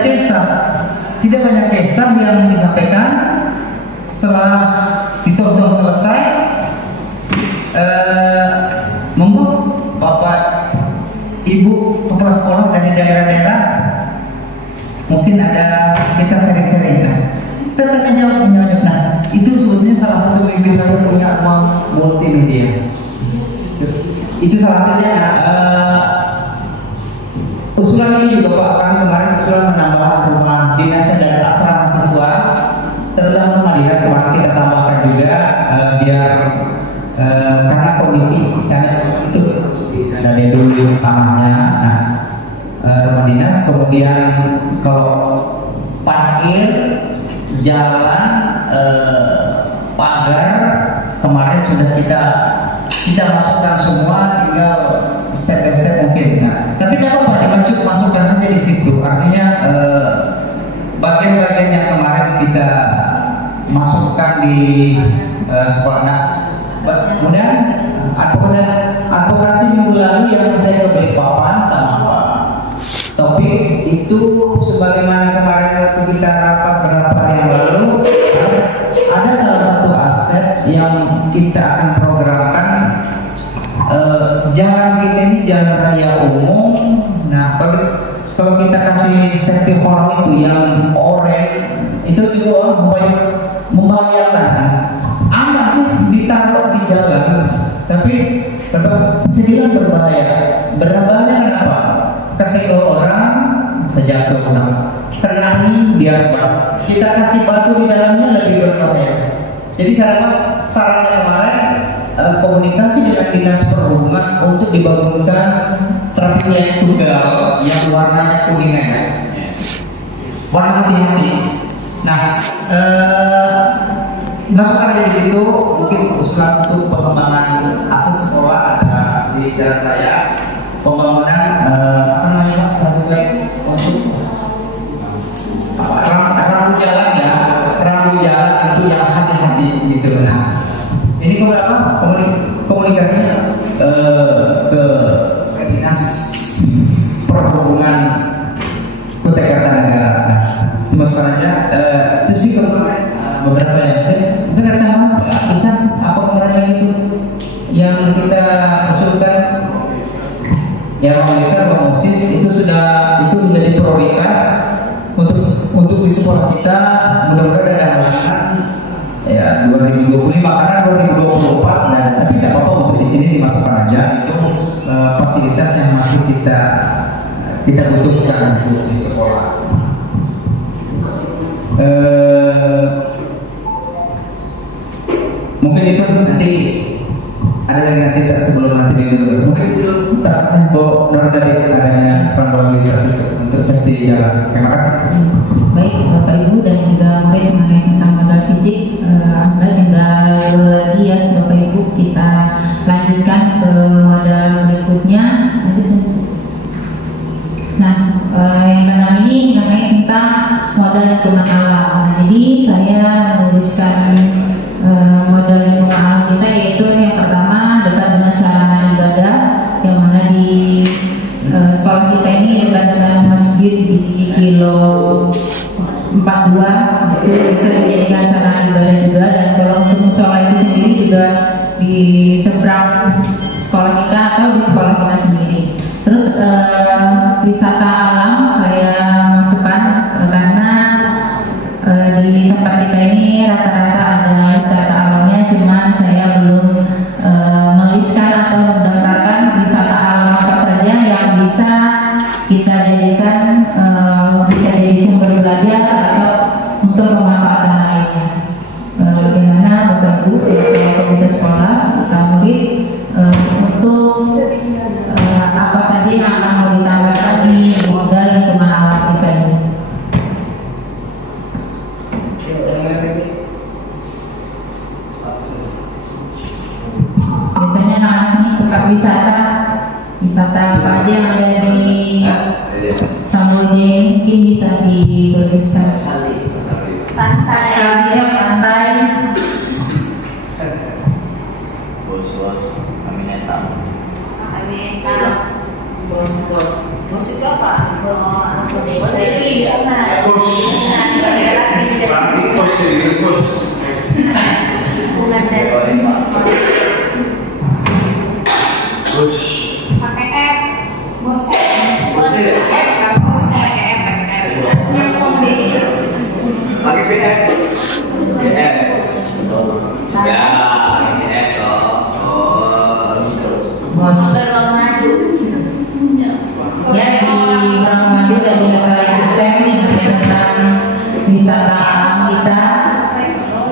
kisah yang disampaikan. Setelah ditonton selesai, monggo Bapak Ibu kepala sekolah dari daerah-daerah, mungkin ada kita sering-sering kan, kita jawab. Nah, itu sebetulnya salah satu mimpi saya punya ruang multimedia. Itu salah satunya. Usulan ini juga Pak, kami kemarin usulan menambah rumah dinas dan asrama siswa, terutama rumah dinas kemarin kita tambahkan juga biar karena kondisi misalnya itu dari dulu tanahnya. Nah, rumah dinas, kemudian kalau parkir, jalan, pagar kemarin sudah kita masukkan semua, tinggal step by step mungkin. Nah, tapi kalau Pak masukkan aja di situ, artinya bagian-bagian yang kemarin kita masukkan di sekolah. Nah, kemudian advokasi minggu lalu yang saya ke Balikpapan sama Pak Topik itu, sebagaimana kemarin waktu kita rapat beberapa hari yang lalu, ada salah satu aset yang kita akan programkan. Jalan kita ini jalan raya umum. Nah, kalau kita kasih safety horn itu yang orange, itu juga membahayakan. Aman sih ditaruh di jalan, tapi sedikit berbahaya. Berbahaya kenapa? Kesenggol orang, sejatuh orang, kena angin biarkan. Kita kasih batu di dalamnya lebih berbahaya. Jadi sarannya kemarin komunikasi dengan dinas perhubungan untuk dibangunkan traffic light tunggal yang warnanya kuning, warna hati-hati. Nah, masukkan di situ mungkin usulan untuk pengembangan aset sekolah ada di jalan raya, pembangunan apa namanya Pak, untuk rambu jalan ya, rambu jalan itu yang hati-hati gitu. Nah, ini keberapa komunikasinya ke dinas perhubungan Kutai Kartanegara. Dimasukkan aja. Itu sih kemarin beberapa yang mungkin ada kisah apa kemarin itu yang kita usulkan. Ya, mereka OSIS itu menjadi prioritas untuk di sekolah kita. Mudah-mudahan ada halangan ya 2025 karena 2024. Nah, tapi tidak apa-apa untuk di sini dimasukkan aja. Itu fasilitas yang masih kita butuhkan untuk di sekolah. Mungkin itu nanti ada yang nanti sebelum nanti itu mungkin tak untuk menjadi adanya probabilitas untuk safety jalan. Terima kasih. Baik Bapak Ibu dan juga murid mengenai tentang modal fisik, Anda tinggal lagi ya Bapak Ibu, kita lanjutkan ke modal berikutnya. Nah, yang pertama ini mengenai tentang modal lingkungan alam. Nah, jadi saya menuliskan modal lingkungan alam kita, yaitu yang pertama dekat dengan sarana ibadah, yang mana di sekolah kita ini dekat dengan masjid di kilo 42, itu bisa dijadikan sarana ibadah juga. Dan kalau untuk musola itu sendiri juga di seberang sekolah kita atau di sekolah kita sendiri. Terus wisata alam saya masukkan karena di tempat kita ini rata-rata ada wisata alamnya, cuman saya belum menuliskan atau mendaftarkan wisata alam apa saja yang bisa kita jadikan bisa jadi sumber belajar atau untuk pemanfaatan lainnya. Bagaimana Bapak Ibu, komite sekolah, murid, untuk apa saja yang akan mau ditambahkan di modal lingkungan alam kita ini? Biasanya anak ini suka wisata apa aja yang ada di Samboja, mungkin bisa dituliskan. Pantai. Bos, kami netang. Bos itu apa? Bos ini apa? Hubungan dari pakai F. Bos Pakai PF. Ya, Bos. Ya, di Bramadu dan di negara Isem tentang wisata alam kita.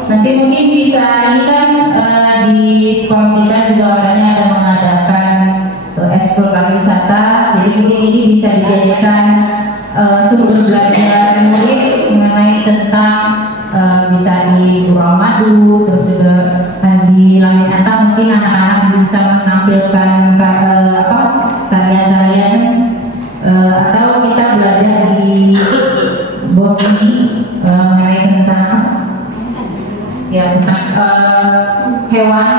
Nanti mungkin bisa ini kan di sekolah kita juga orangnya ada mengadakan ekskul pariwisata. Jadi mungkin ini bisa dijadikan sumber belajar murid mengenai tentang bisa di Bramadu, terus juga di Laminata mungkin anak-anak bisa menampilkan tarian-tarian atau kita belajar di Bos ini mengenai tentang hewan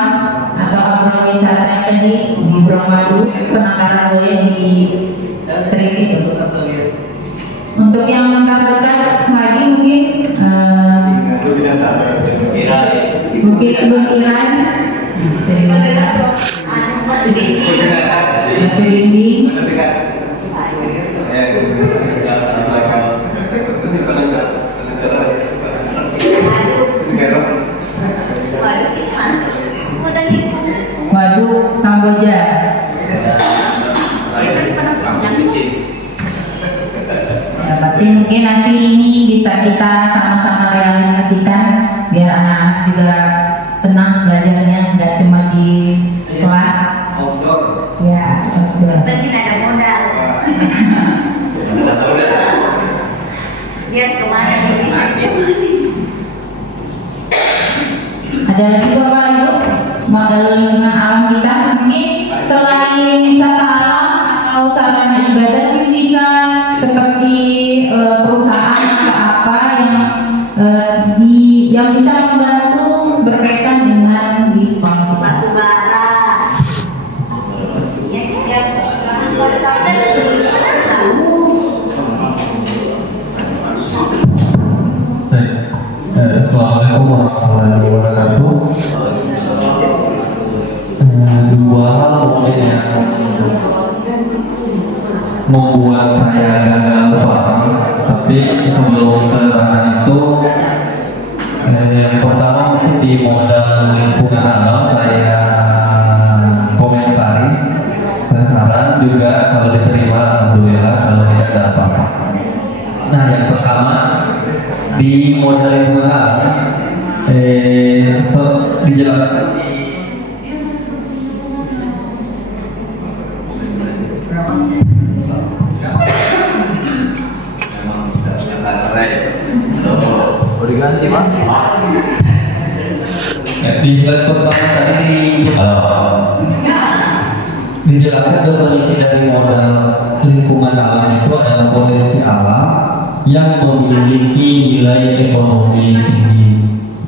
atau agrowisata yang tadi di Bramadu, penangkaran buaya di Triki. Untuk yang terdekat lagi mungkin butiran batu dinding, waduk Samboja. Berarti mungkin nanti ini bisa kita sama-sama realisasikan biar anak-anak juga senang belajarnya, nggak cuma di kelas. Ya, dan tidak ada modal. Biar kemana bisa. Ada lagi Bapak Ibu modal lingkungan alam kita, mungkin selain wisata alam atau sarana ibadah ini bisa seperti perusahaan atau apa yang bisa membantu berkaitan dengan di sekolah kita. Batu bara. Assalamualaikum warahmatullahi wabarakatuh. Dua hal mungkin yang membuat saya gagal paham, tapi sebelum ke ranah itu, yang pertama mungkin di modal lingkungan alam saya komentari dan saran juga kalau diterima alhamdulillah, kalau tidak ada apa-apa. Nah, yang pertama di modal lingkungan dijelaskan diganti Pak. di slide pertama tadi dijelaskan definisi dari modal lingkungan alam itu adalah potensi alam yang memiliki nilai ekonomi tinggi.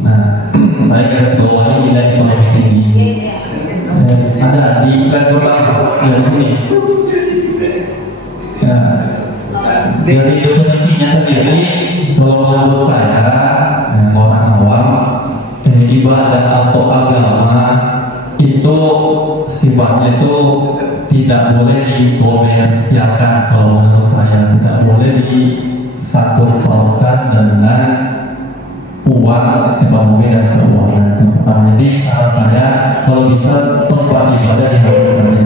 Nah, saya garis bawahi nilai ekonomi tinggi. Ada di slide pertama yang ini. Ya, dari definisinya sendiri, kalau menurut saya, orang awam, ibadah atau agama itu sifatnya itu tidak boleh dikomersialkan. Kalau menurut saya tidak boleh disangkut pautkan dengan uang, ekonomi dan keuangan. Jadi saran saya kalau bisa tempat ibadah di hati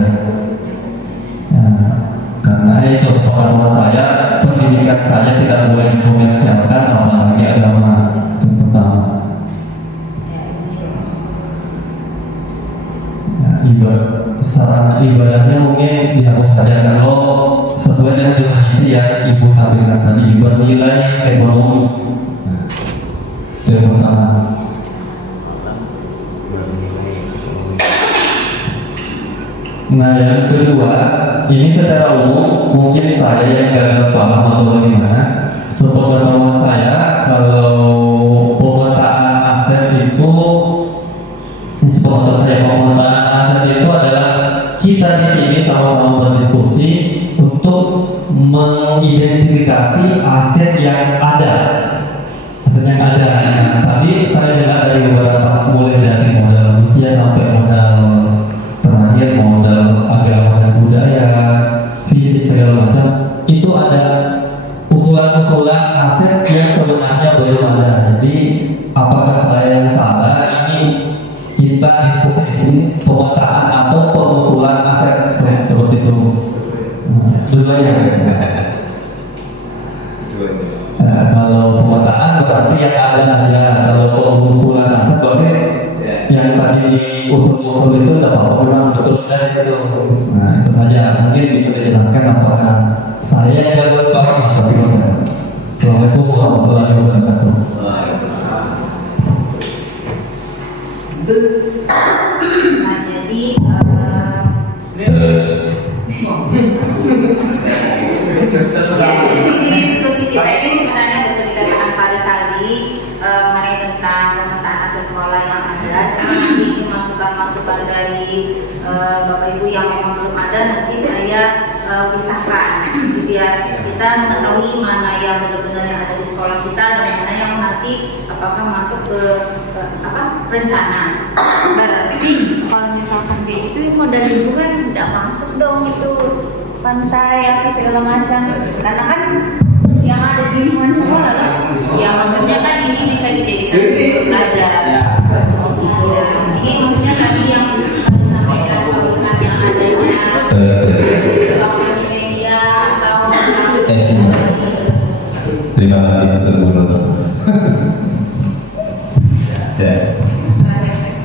karena itu pengalaman saya, pendidikan saya tidak boleh dikomersialkan apalagi agama. Itu pertama. Sarana ibadahnya mungkin dihapus saja kalau sesuai dengan definisi yang ibu tampilkan tadi, bernilai ekonomi. Itu yang pertama. Nah yang kedua, ini secara umum mungkin saya yang gagal paham atau bagaimana. Sepengetahuan saya, kalau pemetaan aset itu, sepengetahuan saya pemetaan aset itu adalah kita di sini sama-sama berdiskusi untuk mengidentifikasi aset yang ada. Aset yang ada. Nah, tadi saya dengar dari beberapa, mulai dari modal manusia sampai modal terakhir, modal agama dan budaya, fisik segala macam, itu ada usulan-usulan aset yang sebenarnya belum ada. Jadi apakah saya yang salah? Ini kita diskusi di sini pemetaan atau pengusulan aset seperti itu. Dua-duanya. Kalau pemetaan berarti yang ada aja. Kalau pengusulan aset berarti yang tadi usul-usul itu tidak apa-apa, memang betul dari itu. Nah itu saja. Mungkin bisa dijelaskan apakah saya yang jawab paham atau tidak. Assalamualaikum warahmatullahi wabarakatuh. Nah, jadi diskusi kita ini sebenarnya betul dikatakan Pak Rizaldi mengenai tentang pemetaan aset sekolah yang ada. Nanti masukan-masukan dari Bapak Ibu yang memang belum ada, nanti saya pisahkan biar kita mengetahui mana yang benar-benar yang ada di sekolah kita dan mana yang nanti apakah masuk ke rencana. Berarti kalau misalkan kayak gitu modal ibu kan tidak masuk dong itu pantai apa segala macam, karena kan yang ada di lingkungan sekolah lah. Ya maksudnya kan ini bisa dijadikan pelajaran. Ini maksudnya tadi yang disampaikan kebutuhan yang adanya media atau terima kasih untuk mulut. Ya,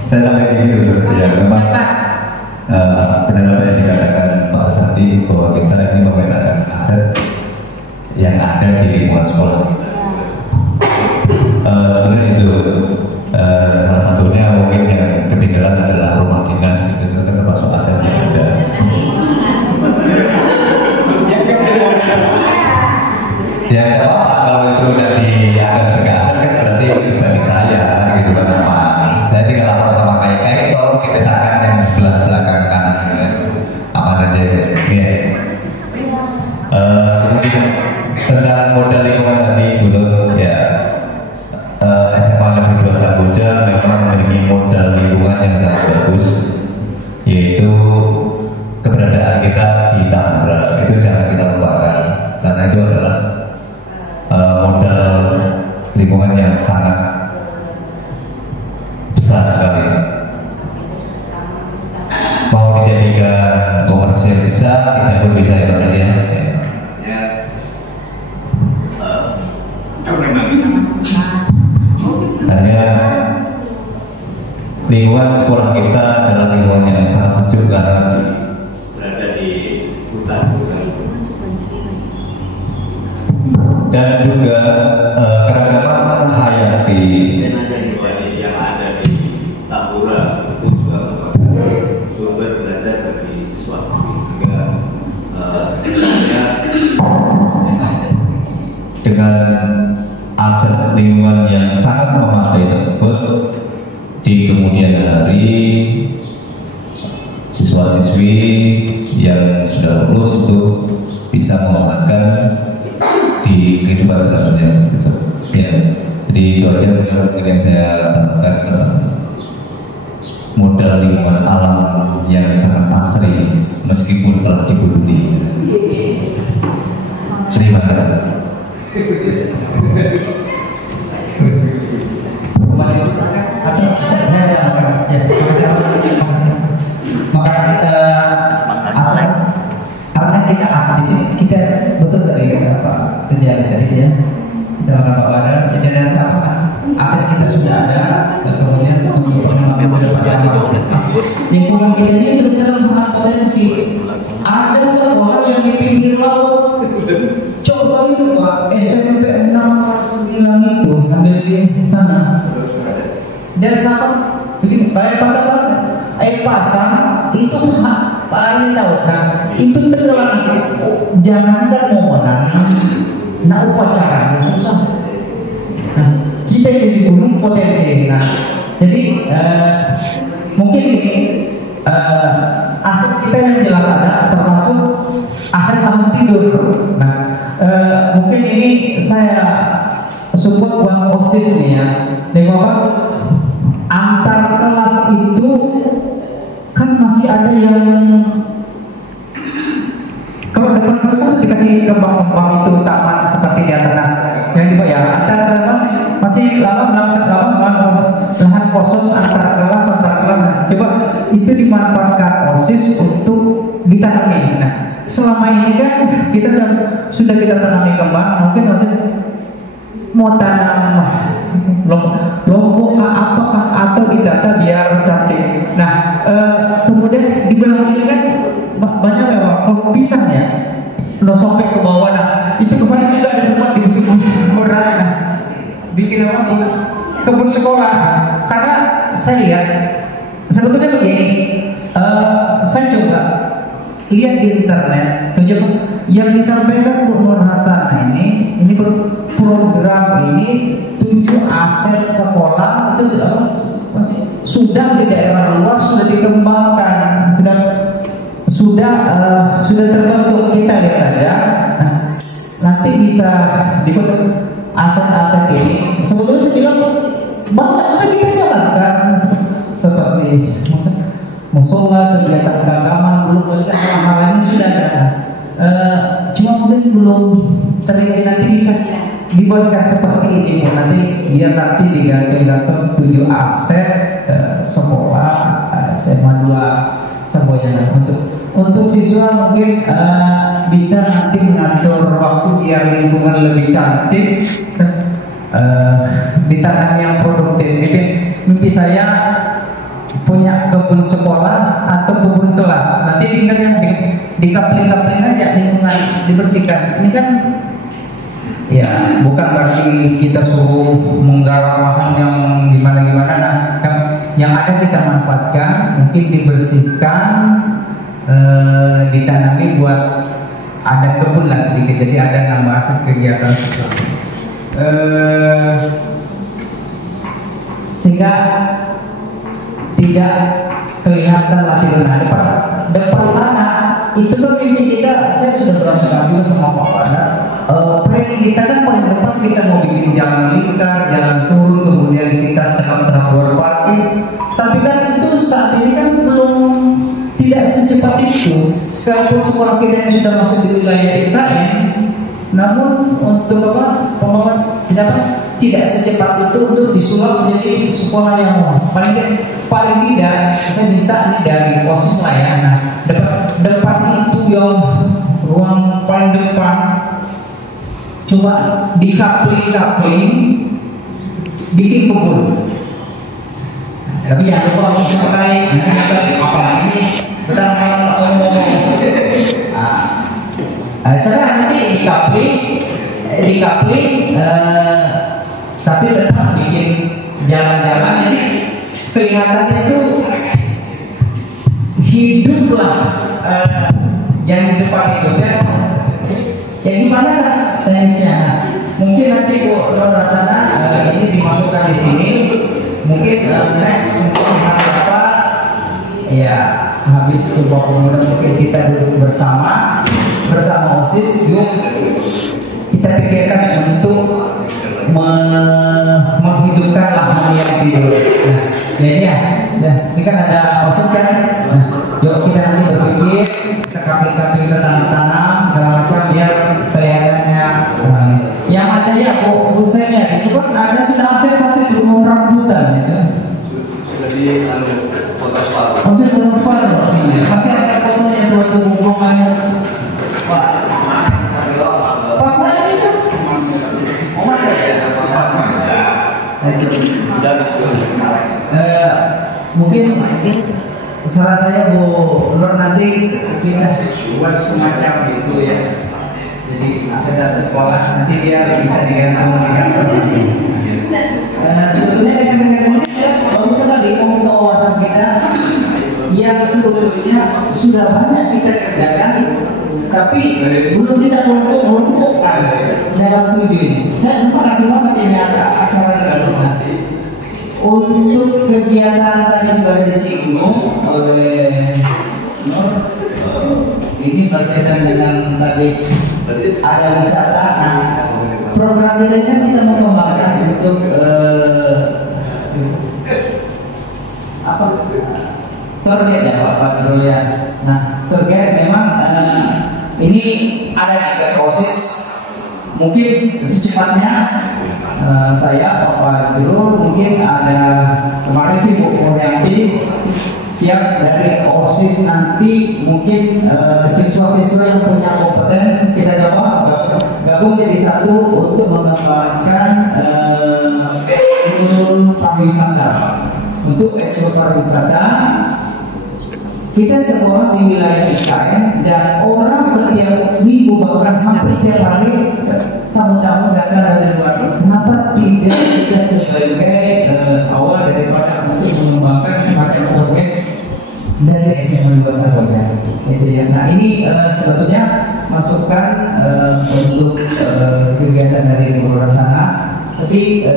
saya sampai di situ. Ya, memang benar apa yang dikatakan Pak Sandi bahwa kita ini memetakan aset yang ada di lingkungan sekolah. Sebenarnya itu salah satunya mungkin yang ketinggalan adalah rumah dinas, itu kan termasuk aset yang ada. Ya nggak apa-apa kalau itu udah dianggap sebagai aset kan berarti itu bagi saya gitu kan, nama saya tinggal lapor sama kayak tolong dipetakan yang sebelah belakang kanan gitu kan, aman aja ya. Kemudian tentang modal lingkungan tadi hutan. Dan juga keragaman hayati Dan ada yang ada di Tambora itu juga merupakan sumber belajar bagi siswa-siswi juga dengan aset lingkungan yang sangat memadai tersebut. Di kemudian hari siswa-siswi yang sudah lulus itu bisa memanfaatkan di kehidupan selanjutnya seperti itu. Ya, jadi itu aja yang saya tambahkan, modal lingkungan alam yang sangat asri meskipun telah dibuduli. Terima kasih. Karena kita asal di sini kita betul tadi apa kejadian tadi ya dalam Bapak Badan, jadi ada apa aset kita sudah ada, kemudian untuk pengembangan lingkungan kita ini terus terang sangat potensi. Ada sekolah yang di pinggir laut, coba itu Pak, SMP 6 9 itu ambil di sana. Dan sama begini, bayar pasang, air pasang itu paling tahu. Nah itu tenggelam, jangankan mau menanam, nah upacaranya susah. Nah kita yang di gunung potensi. Nah jadi mungkin ini aset kita yang jelas ada, termasuk aset tempat tidur. Nah mungkin ini saya support Bang OSIS nih ya, Bapak. Antar kelas itu kan masih ada yang kalau depan kelas itu dikasih kembang-kembang itu taman seperti di atas yang dibayar. Antar kelas masih lahan kosong antar kelas. Coba itu dimanfaatkan OSIS untuk ditanami. Nah, selama ini kan kita sudah kita tanami kembang, mungkin masih mau tanam lombok apakah atau didata biar cantik. Nah kemudian di belakang ini kan banyak ya pisang ya, lo sampai ke bawah. Nah itu kemarin juga ada sempat di musim murah bikin apa kebun sekolah. Karena saya lihat sebetulnya begini, saya coba lihat di internet yang disampaikan Bu Nur Hasan ini program ini 7 aset sekolah itu sudah di daerah luar sudah dikembangkan, sudah terbentuk. Kita lihat aja, nanti bisa dibentuk aset-aset ini. Sebetulnya saya bilang banyak sudah kita jalankan seperti musola, kegiatan keagamaan, belum banyak hal ini sudah ada. Cuma mungkin belum terlihat, nanti bisa dibuatkan seperti ini nanti biar nanti digantung 7 aset sekolah SMA 2 semuanya. Untuk siswa mungkin bisa nanti mengatur waktu biar lingkungan lebih cantik, ditanam yang produktif. Mimpi saya punya kebun sekolah atau kebun kelas. Nanti tinggal yang di kapling-kapling aja lingkungan dibersihkan. Ini kan ya bukan berarti kita suruh menggarap lahan yang gimana-gimana. Nah, yang ada kita manfaatkan, mungkin dibersihkan, ditanami buat ada kebun lah sedikit. Jadi ada nambah kegiatan sehingga tidak kelihatan lagi. Nah depan sana itu kan mimpi kita. Saya sudah berangkat juga sama Pak Pada. Planning kita kan paling depan kita mau bikin jalan lingkar, jalan turun, kemudian kita terang parkir. Tapi kan itu saat ini kan belum, tidak secepat itu. Sekalipun sekolah kita yang sudah masuk di wilayah IKN, namun untuk apa pembangunan tidak secepat itu untuk disulap menjadi sekolah yang paling tidak saya minta ini dari OSIS lah ya. Nah depan itu yang ruang paling depan cuma di kapling bikin kebun. Tapi jangan lupa pakai apalagi kita ngomong dikapling, tapi tetap bikin jalan-jalan, jadi kelihatannya itu hiduplah yang di depan hidupnya. Ya gimana teknisnya? Mungkin nanti Bu luar sana ini dimasukkan di sini. Mungkin next apa? Ya habis sebuah pemuda mungkin kita duduk bersama OSIS, yuk kita pikirkan untuk menghidupkan lahan yang tidur. Nah, ya, ini kan ada OSIS kan. Nah, yuk kita nanti berpikir, kita kapling-kapling, kita tanam-tanam segala macam biar kelihatannya. Yang ada ya, busennya disebut ada sudah aset satu itu mau rambutan gitu. Jadi foto sepatu. Foto sepatu. Pasti ada fotonya tuh hubungannya. Pas lagi itu. Mungkin saran saya Bu Nur nanti kita buat semacam itu ya. Jadi saya datang sekolah nanti dia bisa digantung di kantor. Sebetulnya dengan bagus sekali ngomong wawasan kita yang sebetulnya sudah banyak kita kerjakan, tapi belum kita kelompokkan dalam tujuh ini. Saya sempat kasih banget ini acara dengan untuk kegiatan tadi juga disinggung oleh Nur. Ini berkaitan dengan tadi ada wisata. Program ini kan kita mau kembangkan untuk apa? Tour guide ya Pak Bro ya. Nah, tour guide memang ini ada di OSIS. Mungkin secepatnya saya Pak Bro mungkin ada kemarin sih Bu Murianti siap dari OSIS nanti mungkin siswa-siswa yang punya kompeten kita coba gabung jadi satu untuk mengembangkan ekskul pariwisata. Untuk ekskul pariwisata kita sekolah di wilayah IKN dan orang setiap minggu bahkan hampir setiap hari tamu-tamu datang dari luar. Kenapa tidak kita sebagai awal daripada untuk mengembangkan semacam proyek dari SMA 2 Sarawak itu ya. Nah ini sebetulnya masukan untuk kegiatan dari luar sana. Tapi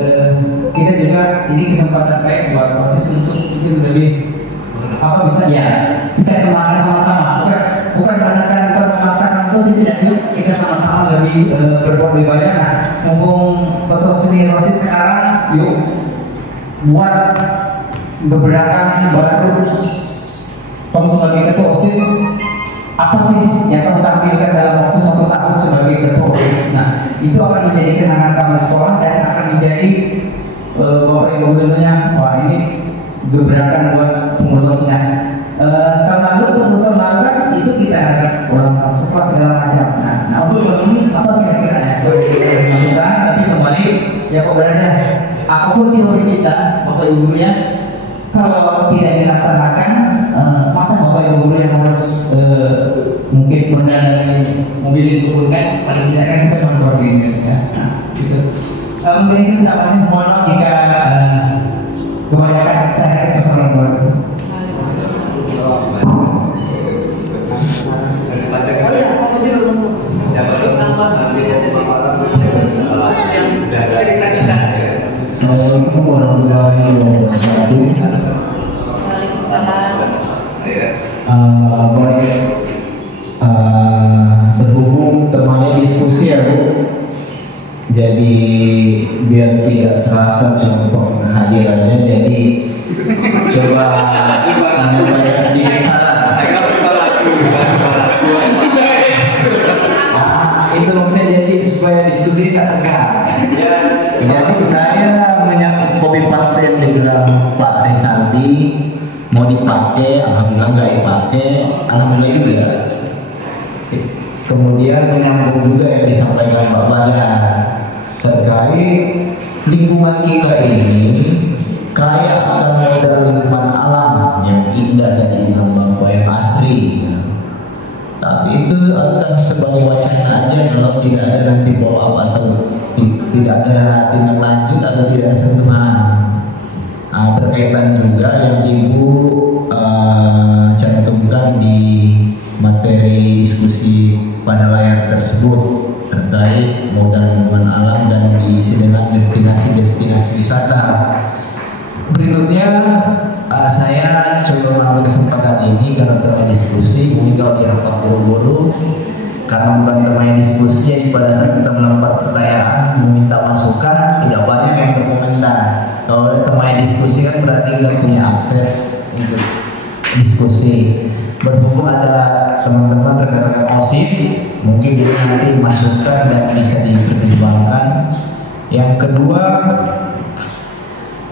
kita juga ini kesempatan baik buat proses untuk mungkin lebih apa bisa ya kita kembangkan sama-sama. Bukan memaksakan itu tidak, kita sama-sama lebih berbuat lebih banyak. Nah, mumpung Ketua Seni Rosid sekarang, yuk buat beberapa ini baru kamu sebagai Ketua OSIS apa sih yang kamu tampilkan dalam waktu 1 tahun sebagai Ketua OSIS. Nah, itu akan menjadi kenangan kamu sekolah dan akan menjadi Bapak Ibu gurunya, wah ini gebrakan buat pengurusnya. Tahun lalu pengurus tahun lalu kan itu kita ada ulang tahun sekolah segala macam. Nah untuk tahun ini apa kira-kira ya? Sudah dimasukkan, tapi kembali ya kok berada apapun teori kita, Bapak Ibu gurunya, kalau tidak dilaksanakan, masa Bapak Ibu guru yang harus mungkin mendanai mobil diturunkan, paling tidak kan kita mengkoordinir ya. Nah, gitu. Mungkin itu tampaknya mohon maaf jika kebanyakan saya kesalahan buat. Assalamualaikum warahmatullahi wabarakatuh. Berhubung temanya diskusi ya Bu, jadi biar tidak serasa cuma penghadir aja, jadi coba tanya banyak sedikit saran. Itu maksudnya jadi supaya diskusi tidak tegang. Jadi saya menyangkut copy paste yang dibilang Pak Resandi mau dipakai, alhamdulillah nggak dipakai, alhamdulillah juga. Kemudian menyambung juga yang disampaikan Pak Badan terkait lingkungan kita ini kaya akan modal lingkungan alam yang indah dan yang asri. Tapi itu akan sebagai wacana aja kalau tidak ada nanti follow up atau tidak ada tindak lanjut atau tidak ada sentuhan. Berkaitan juga yang Ibu cantumkan di materi diskusi pada layar tersebut terkait modal lingkungan alam dan diisi dengan destinasi-destinasi wisata. Berikutnya saya coba mengambil kesempatan ini karena telah diskusi, mungkin kalau di rapat buru-buru karena bukan teman diskusi, jadi pada saat kita melempar pertanyaan meminta masukan tidak banyak yang berkomentar. Kalau ada teman diskusi kan berarti kita punya akses untuk diskusi. Berhubung ada teman-teman rekan-rekan OSIS, mungkin jadi nanti masukan dan bisa dipertimbangkan. Yang kedua,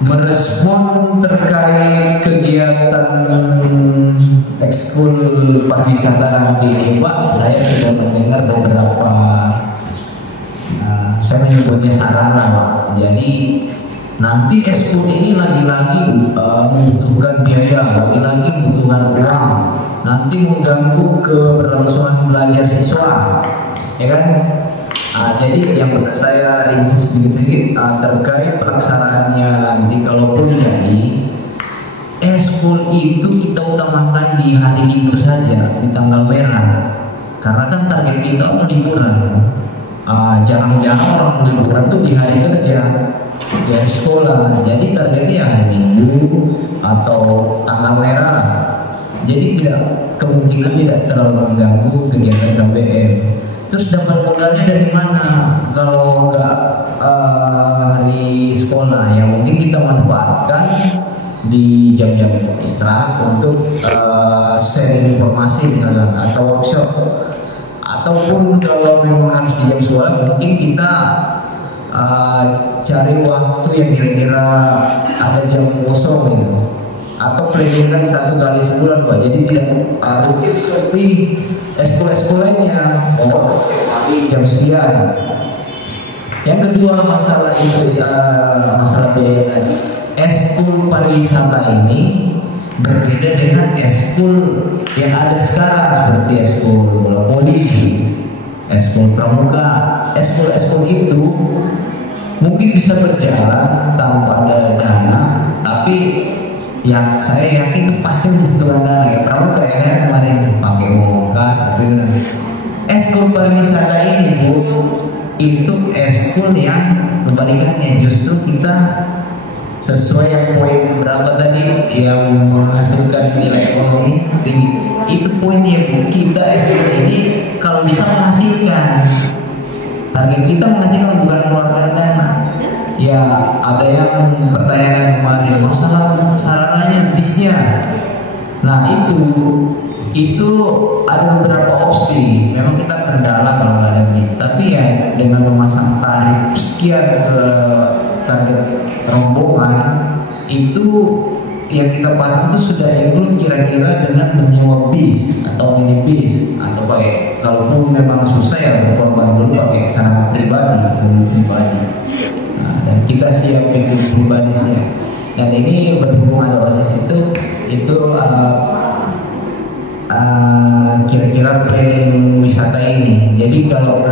merespon terkait kegiatan ekskul pariwisata nanti ini, Pak, saya sudah mendengar beberapa, saya menyebutnya sarana, Pak. Jadi nanti ekskul ini lagi-lagi membutuhkan biaya, lagi-lagi membutuhkan uang, nanti mengganggu keberlangsungan belajar siswa, ya kan? Jadi yang pernah saya rinci sedikit-sedikit terkait pelaksanaannya nanti, kalaupun jadi ekskul itu kita utamakan di hari libur saja, di tanggal merah, karena kan target kita orang liburan. Jarang-jarang orang liburan tuh di hari kerja, di hari sekolah. Jadi targetnya ya hari Minggu atau tanggal merah. Jadi kemungkinan tidak terlalu mengganggu kegiatan KBM. Terus dapat modalnya dari mana? Kalau nggak hari sekolah, ya mungkin kita manfaatkan di jam-jam istirahat untuk sharing informasi misalnya atau workshop. Ataupun kalau memang harus di jam sekolah, mungkin kita cari waktu yang kira-kira ada jam kosong gitu. Atau planning satu kali sebulan, Pak. Jadi tidak rutin seperti ekskul lainnya, jam sekian. Yang kedua masalah itu masalah biaya tadi. Ekskul pariwisata ini berbeda dengan ekskul yang ada sekarang seperti ekskul bola voli, ekskul pramuka. Ekskul itu mungkin bisa berjalan tanpa ada dana, tapi yang saya yakin pasti membutuhkan dana. Ya pramuka ya kan kemarin pakai kas atau ekskul pariwisata ini, Bu, itu ekskul yang kebalikannya, justru kita sesuai yang poin berapa tadi yang menghasilkan nilai ekonomi tinggi, itu poinnya, Bu. Kita ekskul ini kalau bisa menghasilkan, target kita menghasilkan, bukan mengeluarkan dana. Ya ada yang pertanyaan kemarin masalah sarananya bisnya. Nah itu ada beberapa opsi. Memang kita kendala kalau nggak ada bis, tapi ya dengan memasang tarif sekian ke target rombongan, itu yang kita pasang itu sudah include kira-kira dengan menyewa bis atau mini bis, atau pakai kalaupun memang susah ya berkorban dulu pakai sarana pribadi. Dan kita siap dengan pribadi sih. Dan ini berhubungan dengan itu kira-kira planning wisata ini. Jadi kalau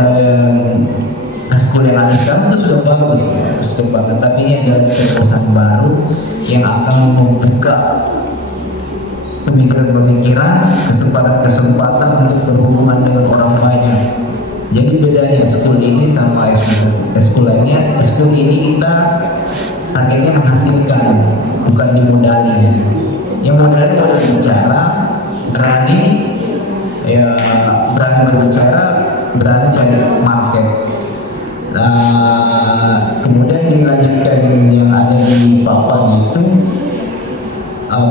ekskul yang ada sekarang itu sudah bagus, tapi ini adalah terobosan baru yang akan membuka pemikiran-pemikiran, kesempatan-kesempatan untuk berhubungan dengan orang banyak. Jadi bedanya ekskul ini sama ekskul lainnya, ekskul ini kita targetnya menghasilkan, bukan dimodalin. Yang modalin kalau bicara berani, ya berani berbicara, berani cari market. Kemudian dilanjutkan yang ada di papan itu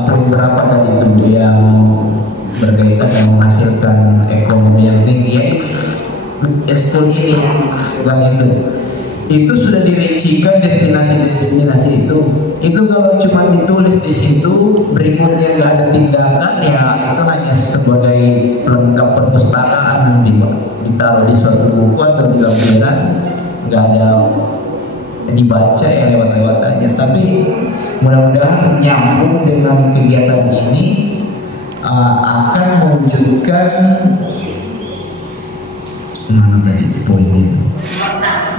poin berapa tadi itu yang berkaitan yang menghasilkan ekonomi yang tinggi, ya ekskul ini bukan itu sudah dirincikan destinasi itu kalau cuma ditulis di situ berikutnya nggak ada tindakan, ya itu hanya sebagai pelengkap perpustakaan ditaruh di suatu buku atau di lembaran, nggak ada dibaca ya lewat-lewat aja. Tapi mudah-mudahan nyambung dengan kegiatan ini akan mewujudkan Nah, tadi itu poinnya.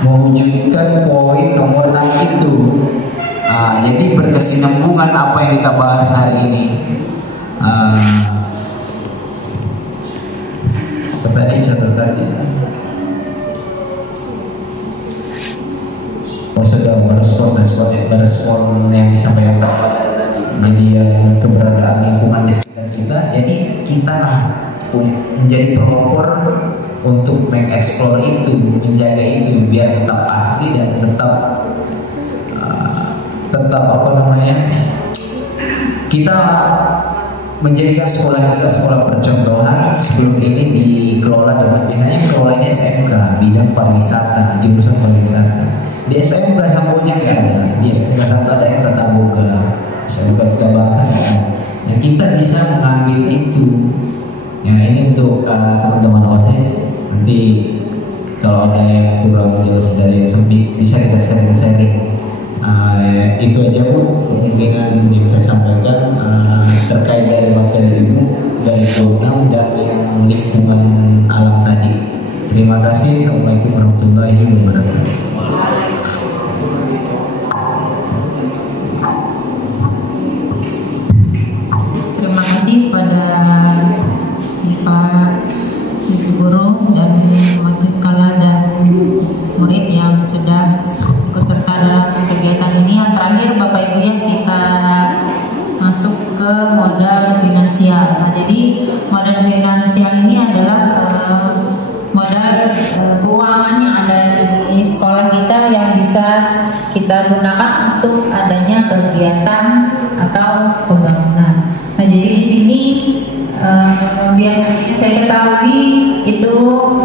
Mewujudkan poin nomor 6 itu. Jadi berkesinambungan apa yang kita bahas hari ini. Tadi catatannya. Sudah merespon yang disampaikan Pak. Jadi keberadaan lingkungan di sekitar kita. Jadi kita menjadi pelopor untuk mengeksplor itu, menjaga itu biar tetap pasti dan tetap apa namanya, kita menjadikan sekolah kita sekolah percontohan. Sebelum ini dikelola dengan, biasanya kelolanya SMK bidang pariwisata, jurusan pariwisata. Di SMK sambonya nggak ada, di SMK satu ada yang tata boga, SMK tata bangsa nggak ada. Nah, kita bisa mengambil itu. Ya, ini untuk teman-teman OSIS. Nanti kalau ada yang kurang jelas dari yang bisa kita sharing-sharing. Itu aja Bu kemungkinan yang saya sampaikan terkait dari materi Ibu dari program dan yang lingkungan alam tadi. Terima kasih. Assalamualaikum warahmatullahi wabarakatuh. Terima kasih pada Pak Ibu Guru dan majelis kala dan murid yang sudah ikut dalam kegiatan ini. Yang terakhir Bapak Ibu ya, kita masuk ke modal finansial. Nah, jadi modal finansial ini adalah modal keuangan yang ada di sekolah kita yang bisa kita gunakan untuk adanya kegiatan atau pembangunan. Nah, jadi di sini biasanya saya ketahui itu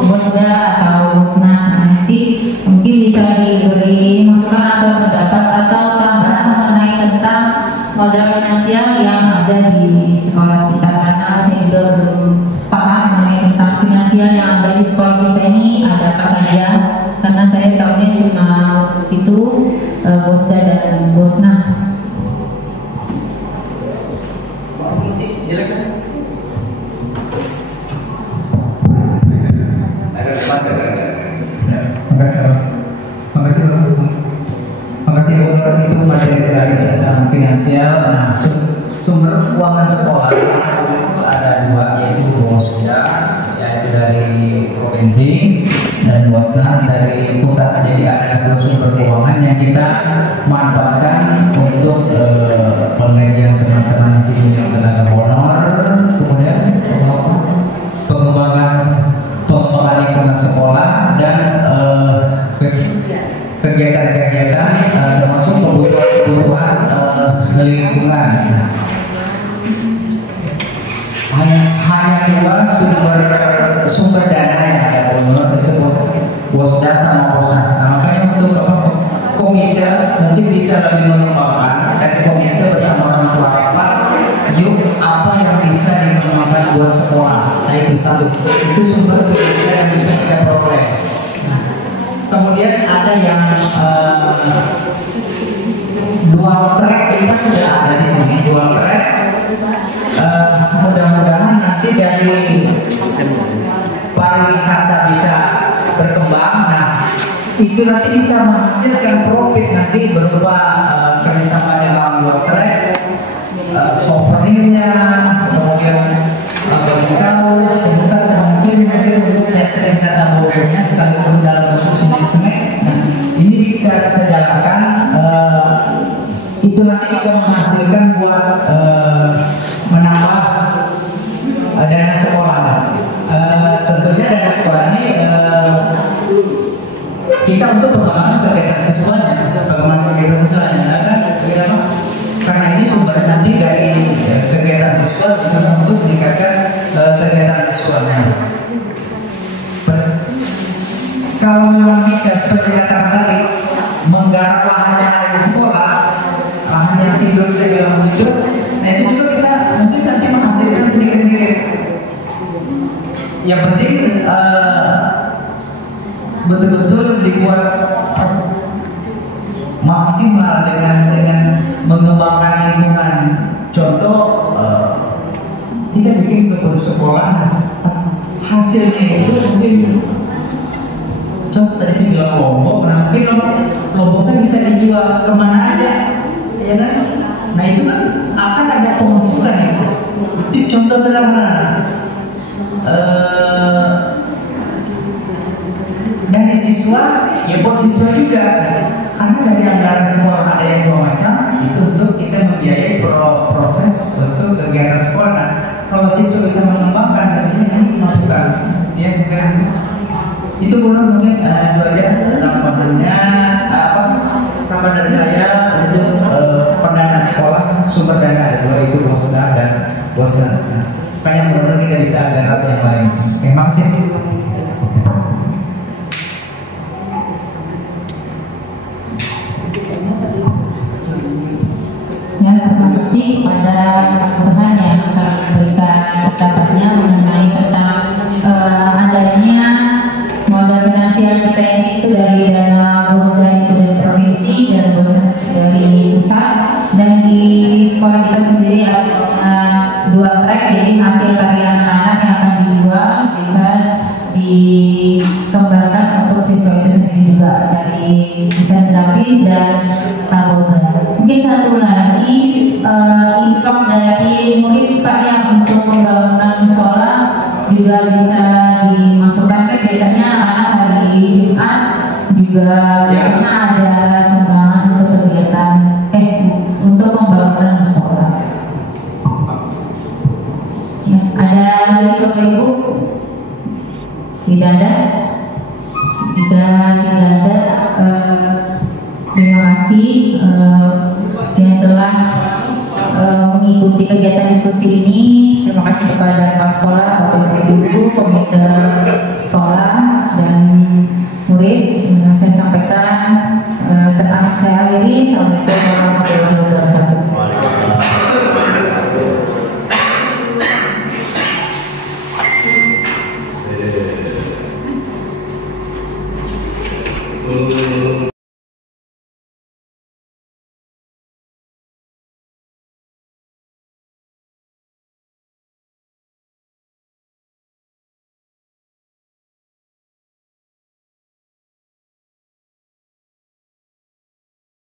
bosda atau bosna. Nanti mungkin bisa diberi masukan atau pendapat atau tambahan mengenai tentang modal finansial yang ada di sekolah kita, karena saya juga belum paham mengenai tentang finansial yang ada di sekolah kita ini ada apa saja, karena saya tahunya cuma itu bosda dan bosnas. Makasih itu materi terakhir tentang finansial. Nah, sumber keuangan sekolah itu ada dua, yaitu bosda yaitu dari provinsi dan bosnas dari pusat. Jadi ada dua sumber keuangan yang kita manfaatkan untuk pengajian teman-teman di sini yang tenaga honor, kemudian pengembangan lingkungan sekolah dan kegiatan-kegiatan termasuk kebutuhan lingkungan. Hanya dua sumber dana yang ada menurut itu bosda sama bosnas. Nah, makanya untuk komite mungkin bisa lebih mengembangkan dari komite bersama orang tua Pak, yuk apa yang bisa dikembangkan buat sekolah. Nah, itu satu, itu sumber yang bisa kita peroleh. Kemudian ada yang dual track, kita sudah ada di sini dual track. Mudah-mudahan nanti dari pariwisata bisa berkembang. Nah, itu nanti bisa menghasilkan profit nanti berupa kerjasama dengan dual track, souvenirnya, kemudian kaos, mungkin untuk catering data bogernya sekalipun dalam bentuk snack. Nah, ini kita bisa jalankan. Itu nanti bisa menghasilkan buat menambah dana sekolah. Tentunya dana sekolah ini kita untuk pengembangan kegiatan siswanya, kan? Karena ini sumber nanti dari kegiatan siswa juga untuk meningkatkan kegiatan siswanya. Kalau memang bisa seperti kata tadi menggarap lahan yang ada di sekolah, lahan yang tidur di dalam itu, nah itu juga bisa mungkin nanti menghasilkan sedikit-sedikit. Yang penting betul-betul dibuat maksimal dengan mengembangkan lingkungan. Contoh kita bikin kebun sekolah, hasilnya itu mungkin contoh tadi saya bilang Lombok, nah mungkin Lombok kan bisa dijual kemana aja, ya kan? Nah itu kan akan ada pemasukan ya. Itu contoh sederhana. Dari siswa, ya buat siswa juga. Karena dari anggaran sekolah ada yang dua macam, itu untuk kita membiayai proses untuk kegiatan sekolah. Nah, kalau siswa bisa mengembangkan, ini masukan, ya bukan. Itu mungkin itu aja tentang kontennya. Kapan dari saya untuk pendanaan sekolah, sumber dana ada dua, itu Bosda dan Bosnas. Makanya mudah-mudahan kita bisa garap yang lain. Oke, makasih. Ya, terima kasih kepada Pak Burhan yang telah memberikan pendapatnya mengenai tentang adanya modal finansial kita yang itu dari dana Bosda itu dari provinsi dan Bosda dari pusat, dan di sekolah kita sendiri dua track, jadi hasil karya anak-anak yang akan dijual bisa dikembangkan untuk siswa itu sendiri juga dari desain grafis dan taboga. Mungkin satu lagi income dari murid Pak yang untuk pembangunan musola juga bisa dimasukkan, kan biasanya anak hari Jumat juga biasanya ada sumbangan untuk kegiatan untuk pembangunan musola. Ya, ada lagi Bapak Ibu? Tidak ada? Jika tidak ada, terima kasih yang telah mengikuti kegiatan diskusi ini. Terima kasih kepada Pak Sekolah, Bapak Ibu Guru, Komite Sekolah dan murid. Saya sampaikan tentang saya akhiri. Assalamualaikum warahmatullahi wabarakatuh.